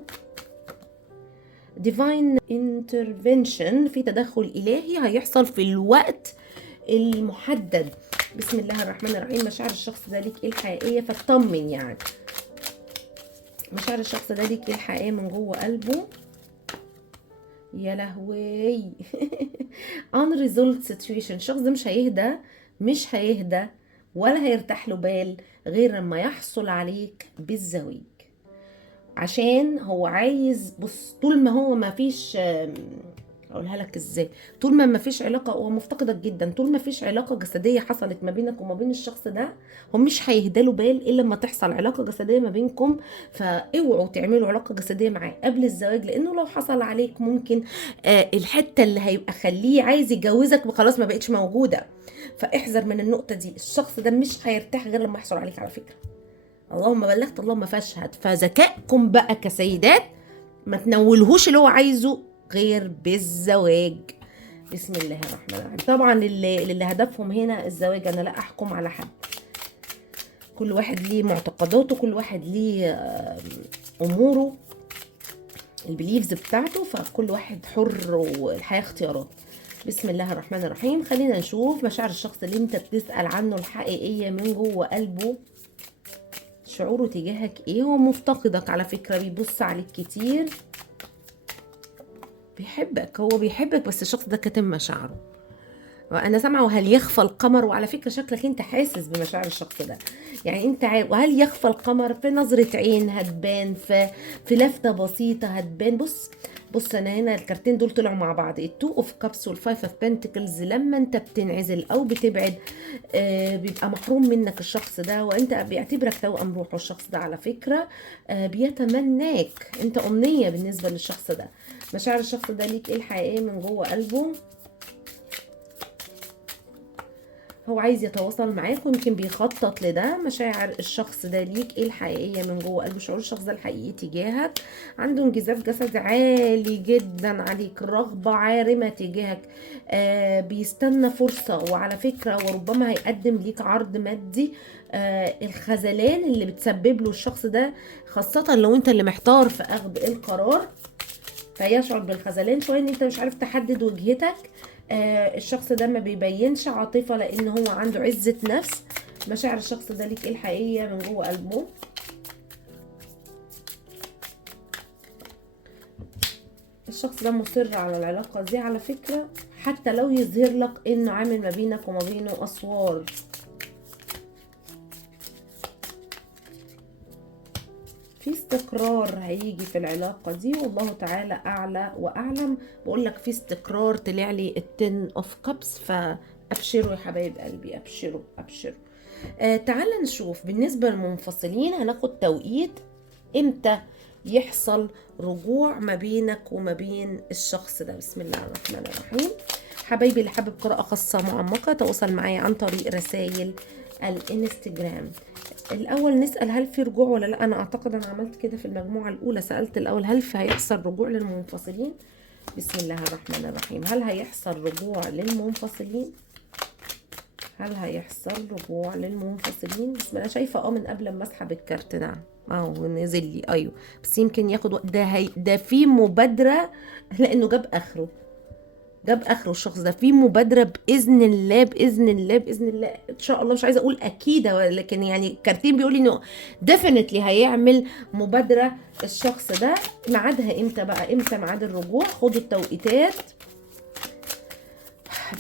divine intervention، في تدخل إلهي هيحصل في الوقت المحدد. بسم الله الرحمن الرحيم. مشاعر الشخص ده ليك ايه الحقيقية؟ فاطمن يعني. مشاعر الشخص ده ليك ايه الحقيقية من جوه قلبه؟ يا لهوي unresolved situation. الشخص ده مش هيهدى ولا هيرتاح له بال غير لما يحصل عليك بالزواج. عشان هو عايز، بص، طول ما هو ما فيش، اقولها لك ازاي، طول ما فيش علاقه، هو مفتقدك جدا، طول ما فيش علاقه جسديه حصلت ما بينك وما بين الشخص ده، هو مش هيهداله بال الا لما تحصل علاقه جسديه ما بينكم. فاوعوا تعملوا علاقه جسديه معاه قبل الزواج، لانه لو حصل عليك ممكن الحته اللي هيبقى خليه عايز يتجوزك خلاص ما بقتش موجوده. فاحذر من النقطه دي. الشخص ده مش هيرتاح غير لما يحصل عليك على فكره. اللهم بلغت اللهم فاشهد. فذكائكم بقى كسيدات ما تنولهوش اللي هو عايزه غير بالزواج. بسم الله الرحمن الرحيم. طبعا اللي هدفهم هنا الزواج، انا لا احكم على حد، كل واحد ليه معتقداته، كل واحد ليه اموره، البليفز بتاعته، فكل واحد حر والحياه اختيارات. بسم الله الرحمن الرحيم. خلينا نشوف مشاعر الشخص اللي انت بتسأل عنه الحقيقية من جوه قلبه. شعوره تجاهك ايه؟ هو مفتقدك على فكرة، بيبص عليك كتير، بيحبك، هو بيحبك، بس الشخص ده كاتم مشاعره. وانا سامعه وهل يخفى القمر، وعلى فكره شكلك انت حاسس بمشاعر الشخص ده، يعني انت وهل يخفى القمر في نظره عين هتبان، في لفته بسيطه هتبان. بص انا هنا الكارتين دول طلعوا مع بعض، التو اوف كابس والفايف اوف بنتكلز. لما انت بتنعزل او بتبعد بيبقى محروم منك الشخص ده، وانت بيعتبرك توأم روحه. الشخص ده على فكره بيتمناك، انت امنيه بالنسبه للشخص ده. مشاعر الشخص ده ليك ايه الحقيقيه من جوه قلبه؟ هو عايز يتواصل معاك ويمكن بيخطط لده. مشاعر الشخص ده ليك ايه الحقيقيه من جوه قلبه؟ شعور الشخص ده الحقيقي تجاهك، عنده انجذاب جسدي عالي جدا عليك، رغبه عارمه تجاهك، بيستنى فرصه، وعلى فكره وربما هيقدم ليك عرض مادي. الخذلان اللي بتسبب له الشخص ده، خاصه لو انت اللي محتار في اخذ القرار، فيشعر بالخذلان شويه ان انت مش عارف تحدد وجهتك. الشخص ده ما بيبينش عاطفه لان هو عنده عزه نفس. مشاعر الشخص ده ليك ايه الحقيقيه من جوه قلبه؟ الشخص ده مصر على العلاقه دي على فكره، حتى لو يظهر لك انه عامل ما بينك وما بينه اسوار. في استقرار هيجي في العلاقة دي، والله تعالى أعلى وأعلم. بقول لك في استقرار، طلع لي التن اوف كابس، فأبشروا يا حبايب قلبي، أبشروا أبشروا. تعال نشوف بالنسبة للمنفصلين، هناخد توقيت امتى يحصل رجوع ما بينك وما بين الشخص ده. بسم الله الرحمن الرحيم. حبايبي اللي حابب قراءة خاصة معمقة تواصل معايا عن طريق رسائل الانستجرام. الاول نسال هل في رجوع ولا لا. انا اعتقد انا عملت كده في المجموعه الاولى، سالت الاول هل هيحصل رجوع للمنفصلين. بسم الله الرحمن الرحيم. هل هيحصل رجوع للمنفصلين؟ هل هيحصل رجوع للمنفصلين؟ بسم الله. شايفه من قبل ما اسحب الكارت، نعم نزل لي، ايوه، بس يمكن ياخد وقت. ده في مبادره، لانه جاب اخره الشخص ده، في مبادره باذن الله باذن الله باذن الله ان شاء الله. مش عايزه اقول اكيده، لكن يعني كارتين بيقول انه ديفينتلي هيعمل مبادره الشخص ده. ميعادها امتى بقى؟ امتى ميعاد الرجوع؟ خدوا التوقيتات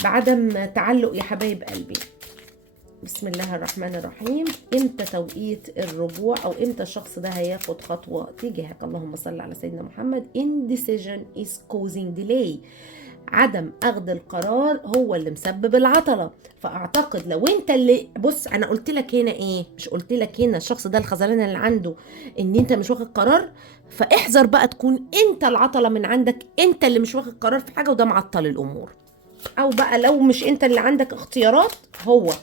بعدم تعلق يا حبايب قلبي. بسم الله الرحمن الرحيم. امتى توقيت الرجوع، او امتى الشخص ده هياخد خطوه تجاهك؟ اللهم صل على سيدنا محمد. indecision is causing delay. عدم اخذ القرار هو اللي مسبب العطله. فاعتقد لو انت اللي، بص انا قلت لك هنا ايه، مش قلت لك هنا الشخص ده الخذلان اللي عنده ان انت مش واخد قرار؟ فاحذر بقى تكون انت العطله من عندك، انت اللي مش واخد قرار في حاجه وده معطل الامور. او بقى لو مش انت اللي عندك اختيارات، هو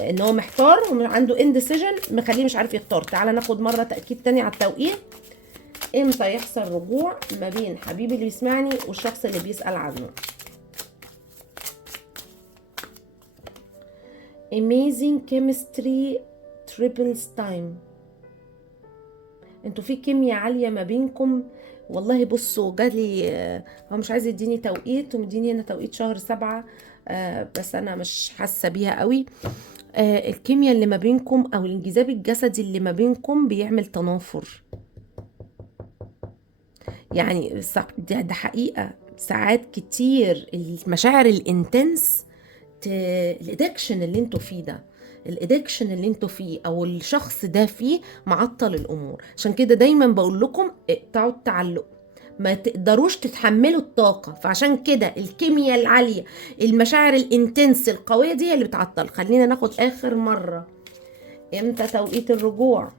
ان هو محتار وعنده indecision مخليه مش عارف يختار. تعالى ناخد مره تاكيد تاني على التوقيت. امتى يحصل رجوع ما بين حبيبي اللي بيسمعني والشخص اللي بيسأل عنه؟ amazing chemistry triples time. انتوا في كيمياء عالية ما بينكم، والله بصوا جالي هو مش عايز يديني توقيت، ومديني هنا توقيت شهر 7. بس انا مش حاسه بيها قوي. الكيمياء اللي ما بينكم او الانجذاب الجسدي اللي ما بينكم بيعمل تنافر. يعني ده حقيقه ساعات كتير المشاعر الانتنس، الادكشن اللي انتوا فيه ده، الادكشن اللي انتوا فيه او الشخص ده فيه معطل الامور. عشان كده دايما بقول لكم اقطعوا التعلق، ما تقدروش تتحملوا الطاقة. فعشان كده الكيمياء العالية، المشاعر الانتنس القوية دي هي اللي بتعطل. خلينا ناخد اخر مرة. امتى توقيت الرجوع؟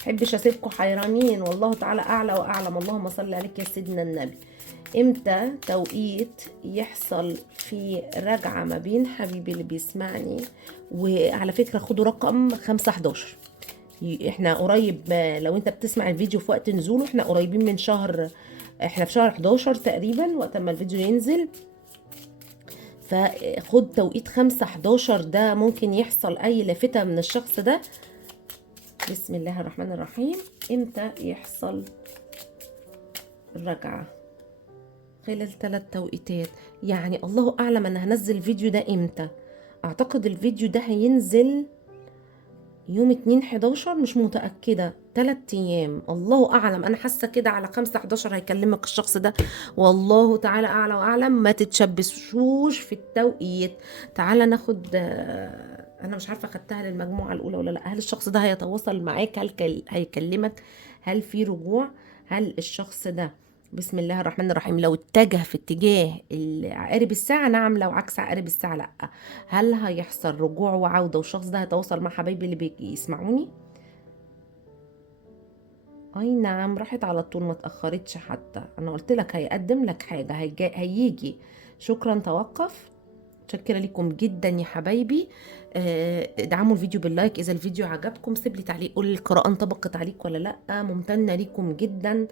محبش اسيبكم حيرانين، والله تعالى اعلى واعلم. اللهم صل عليك يا سيدنا النبي. امتى توقيت يحصل في رجعة ما بين حبيبي اللي بيسمعني؟ وعلى فكرة خدوا رقم 5/11. احنا قريب، لو انت بتسمع الفيديو في وقت نزوله احنا قريبين من شهر، احنا في شهر 11 تقريبا وقت ما الفيديو ينزل. فخد توقيت 5/11 ده ممكن يحصل اي لافتة من الشخص ده. بسم الله الرحمن الرحيم. امتى يحصل الرجعة؟ خلال 3 توقيتات. يعني الله اعلم انا هنزل الفيديو ده امتى. اعتقد الفيديو ده هينزل يوم 2/11، مش متأكدة، 3 ايام الله اعلم. انا حاسة كده على 5/11 هيكلمك الشخص ده، والله تعالى اعلى واعلم. ما تتشبسوش في التوقيت. تعالى ناخد انا مش عارفة خدتها للمجموعة الاولى ولا لا. هل الشخص ده هيتواصل معاك؟ هل هيكلمك؟ هل في رجوع؟ هل الشخص ده بسم الله الرحمن الرحيم لو اتجه في اتجاه عقارب الساعة نعم، لو عكس عقارب الساعة لا؟ هل هيحصل رجوع وعودة والشخص ده هيتواصل مع حبايبي اللي بيسمعوني؟ اي نعم، راحت على طول ما تأخرتش. حتى انا قلت لك هيقدم لك حاجة، هيجي. شكرا، توقف. متشكرة لكم جدا يا حبايبي. ادعموا الفيديو باللايك اذا الفيديو عجبكم. سيب لي تعليق، قول القراءة انطبقت عليك ولا لا. ممتنة لكم جدا.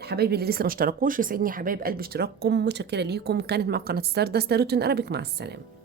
حبايبي اللي لسه مشتركوش، يسعدني يا حبايب قلبي اشتراككم. متشكرة ليكم. كانت مع قناة ستاردست روتين ارابيك. مع السلامة.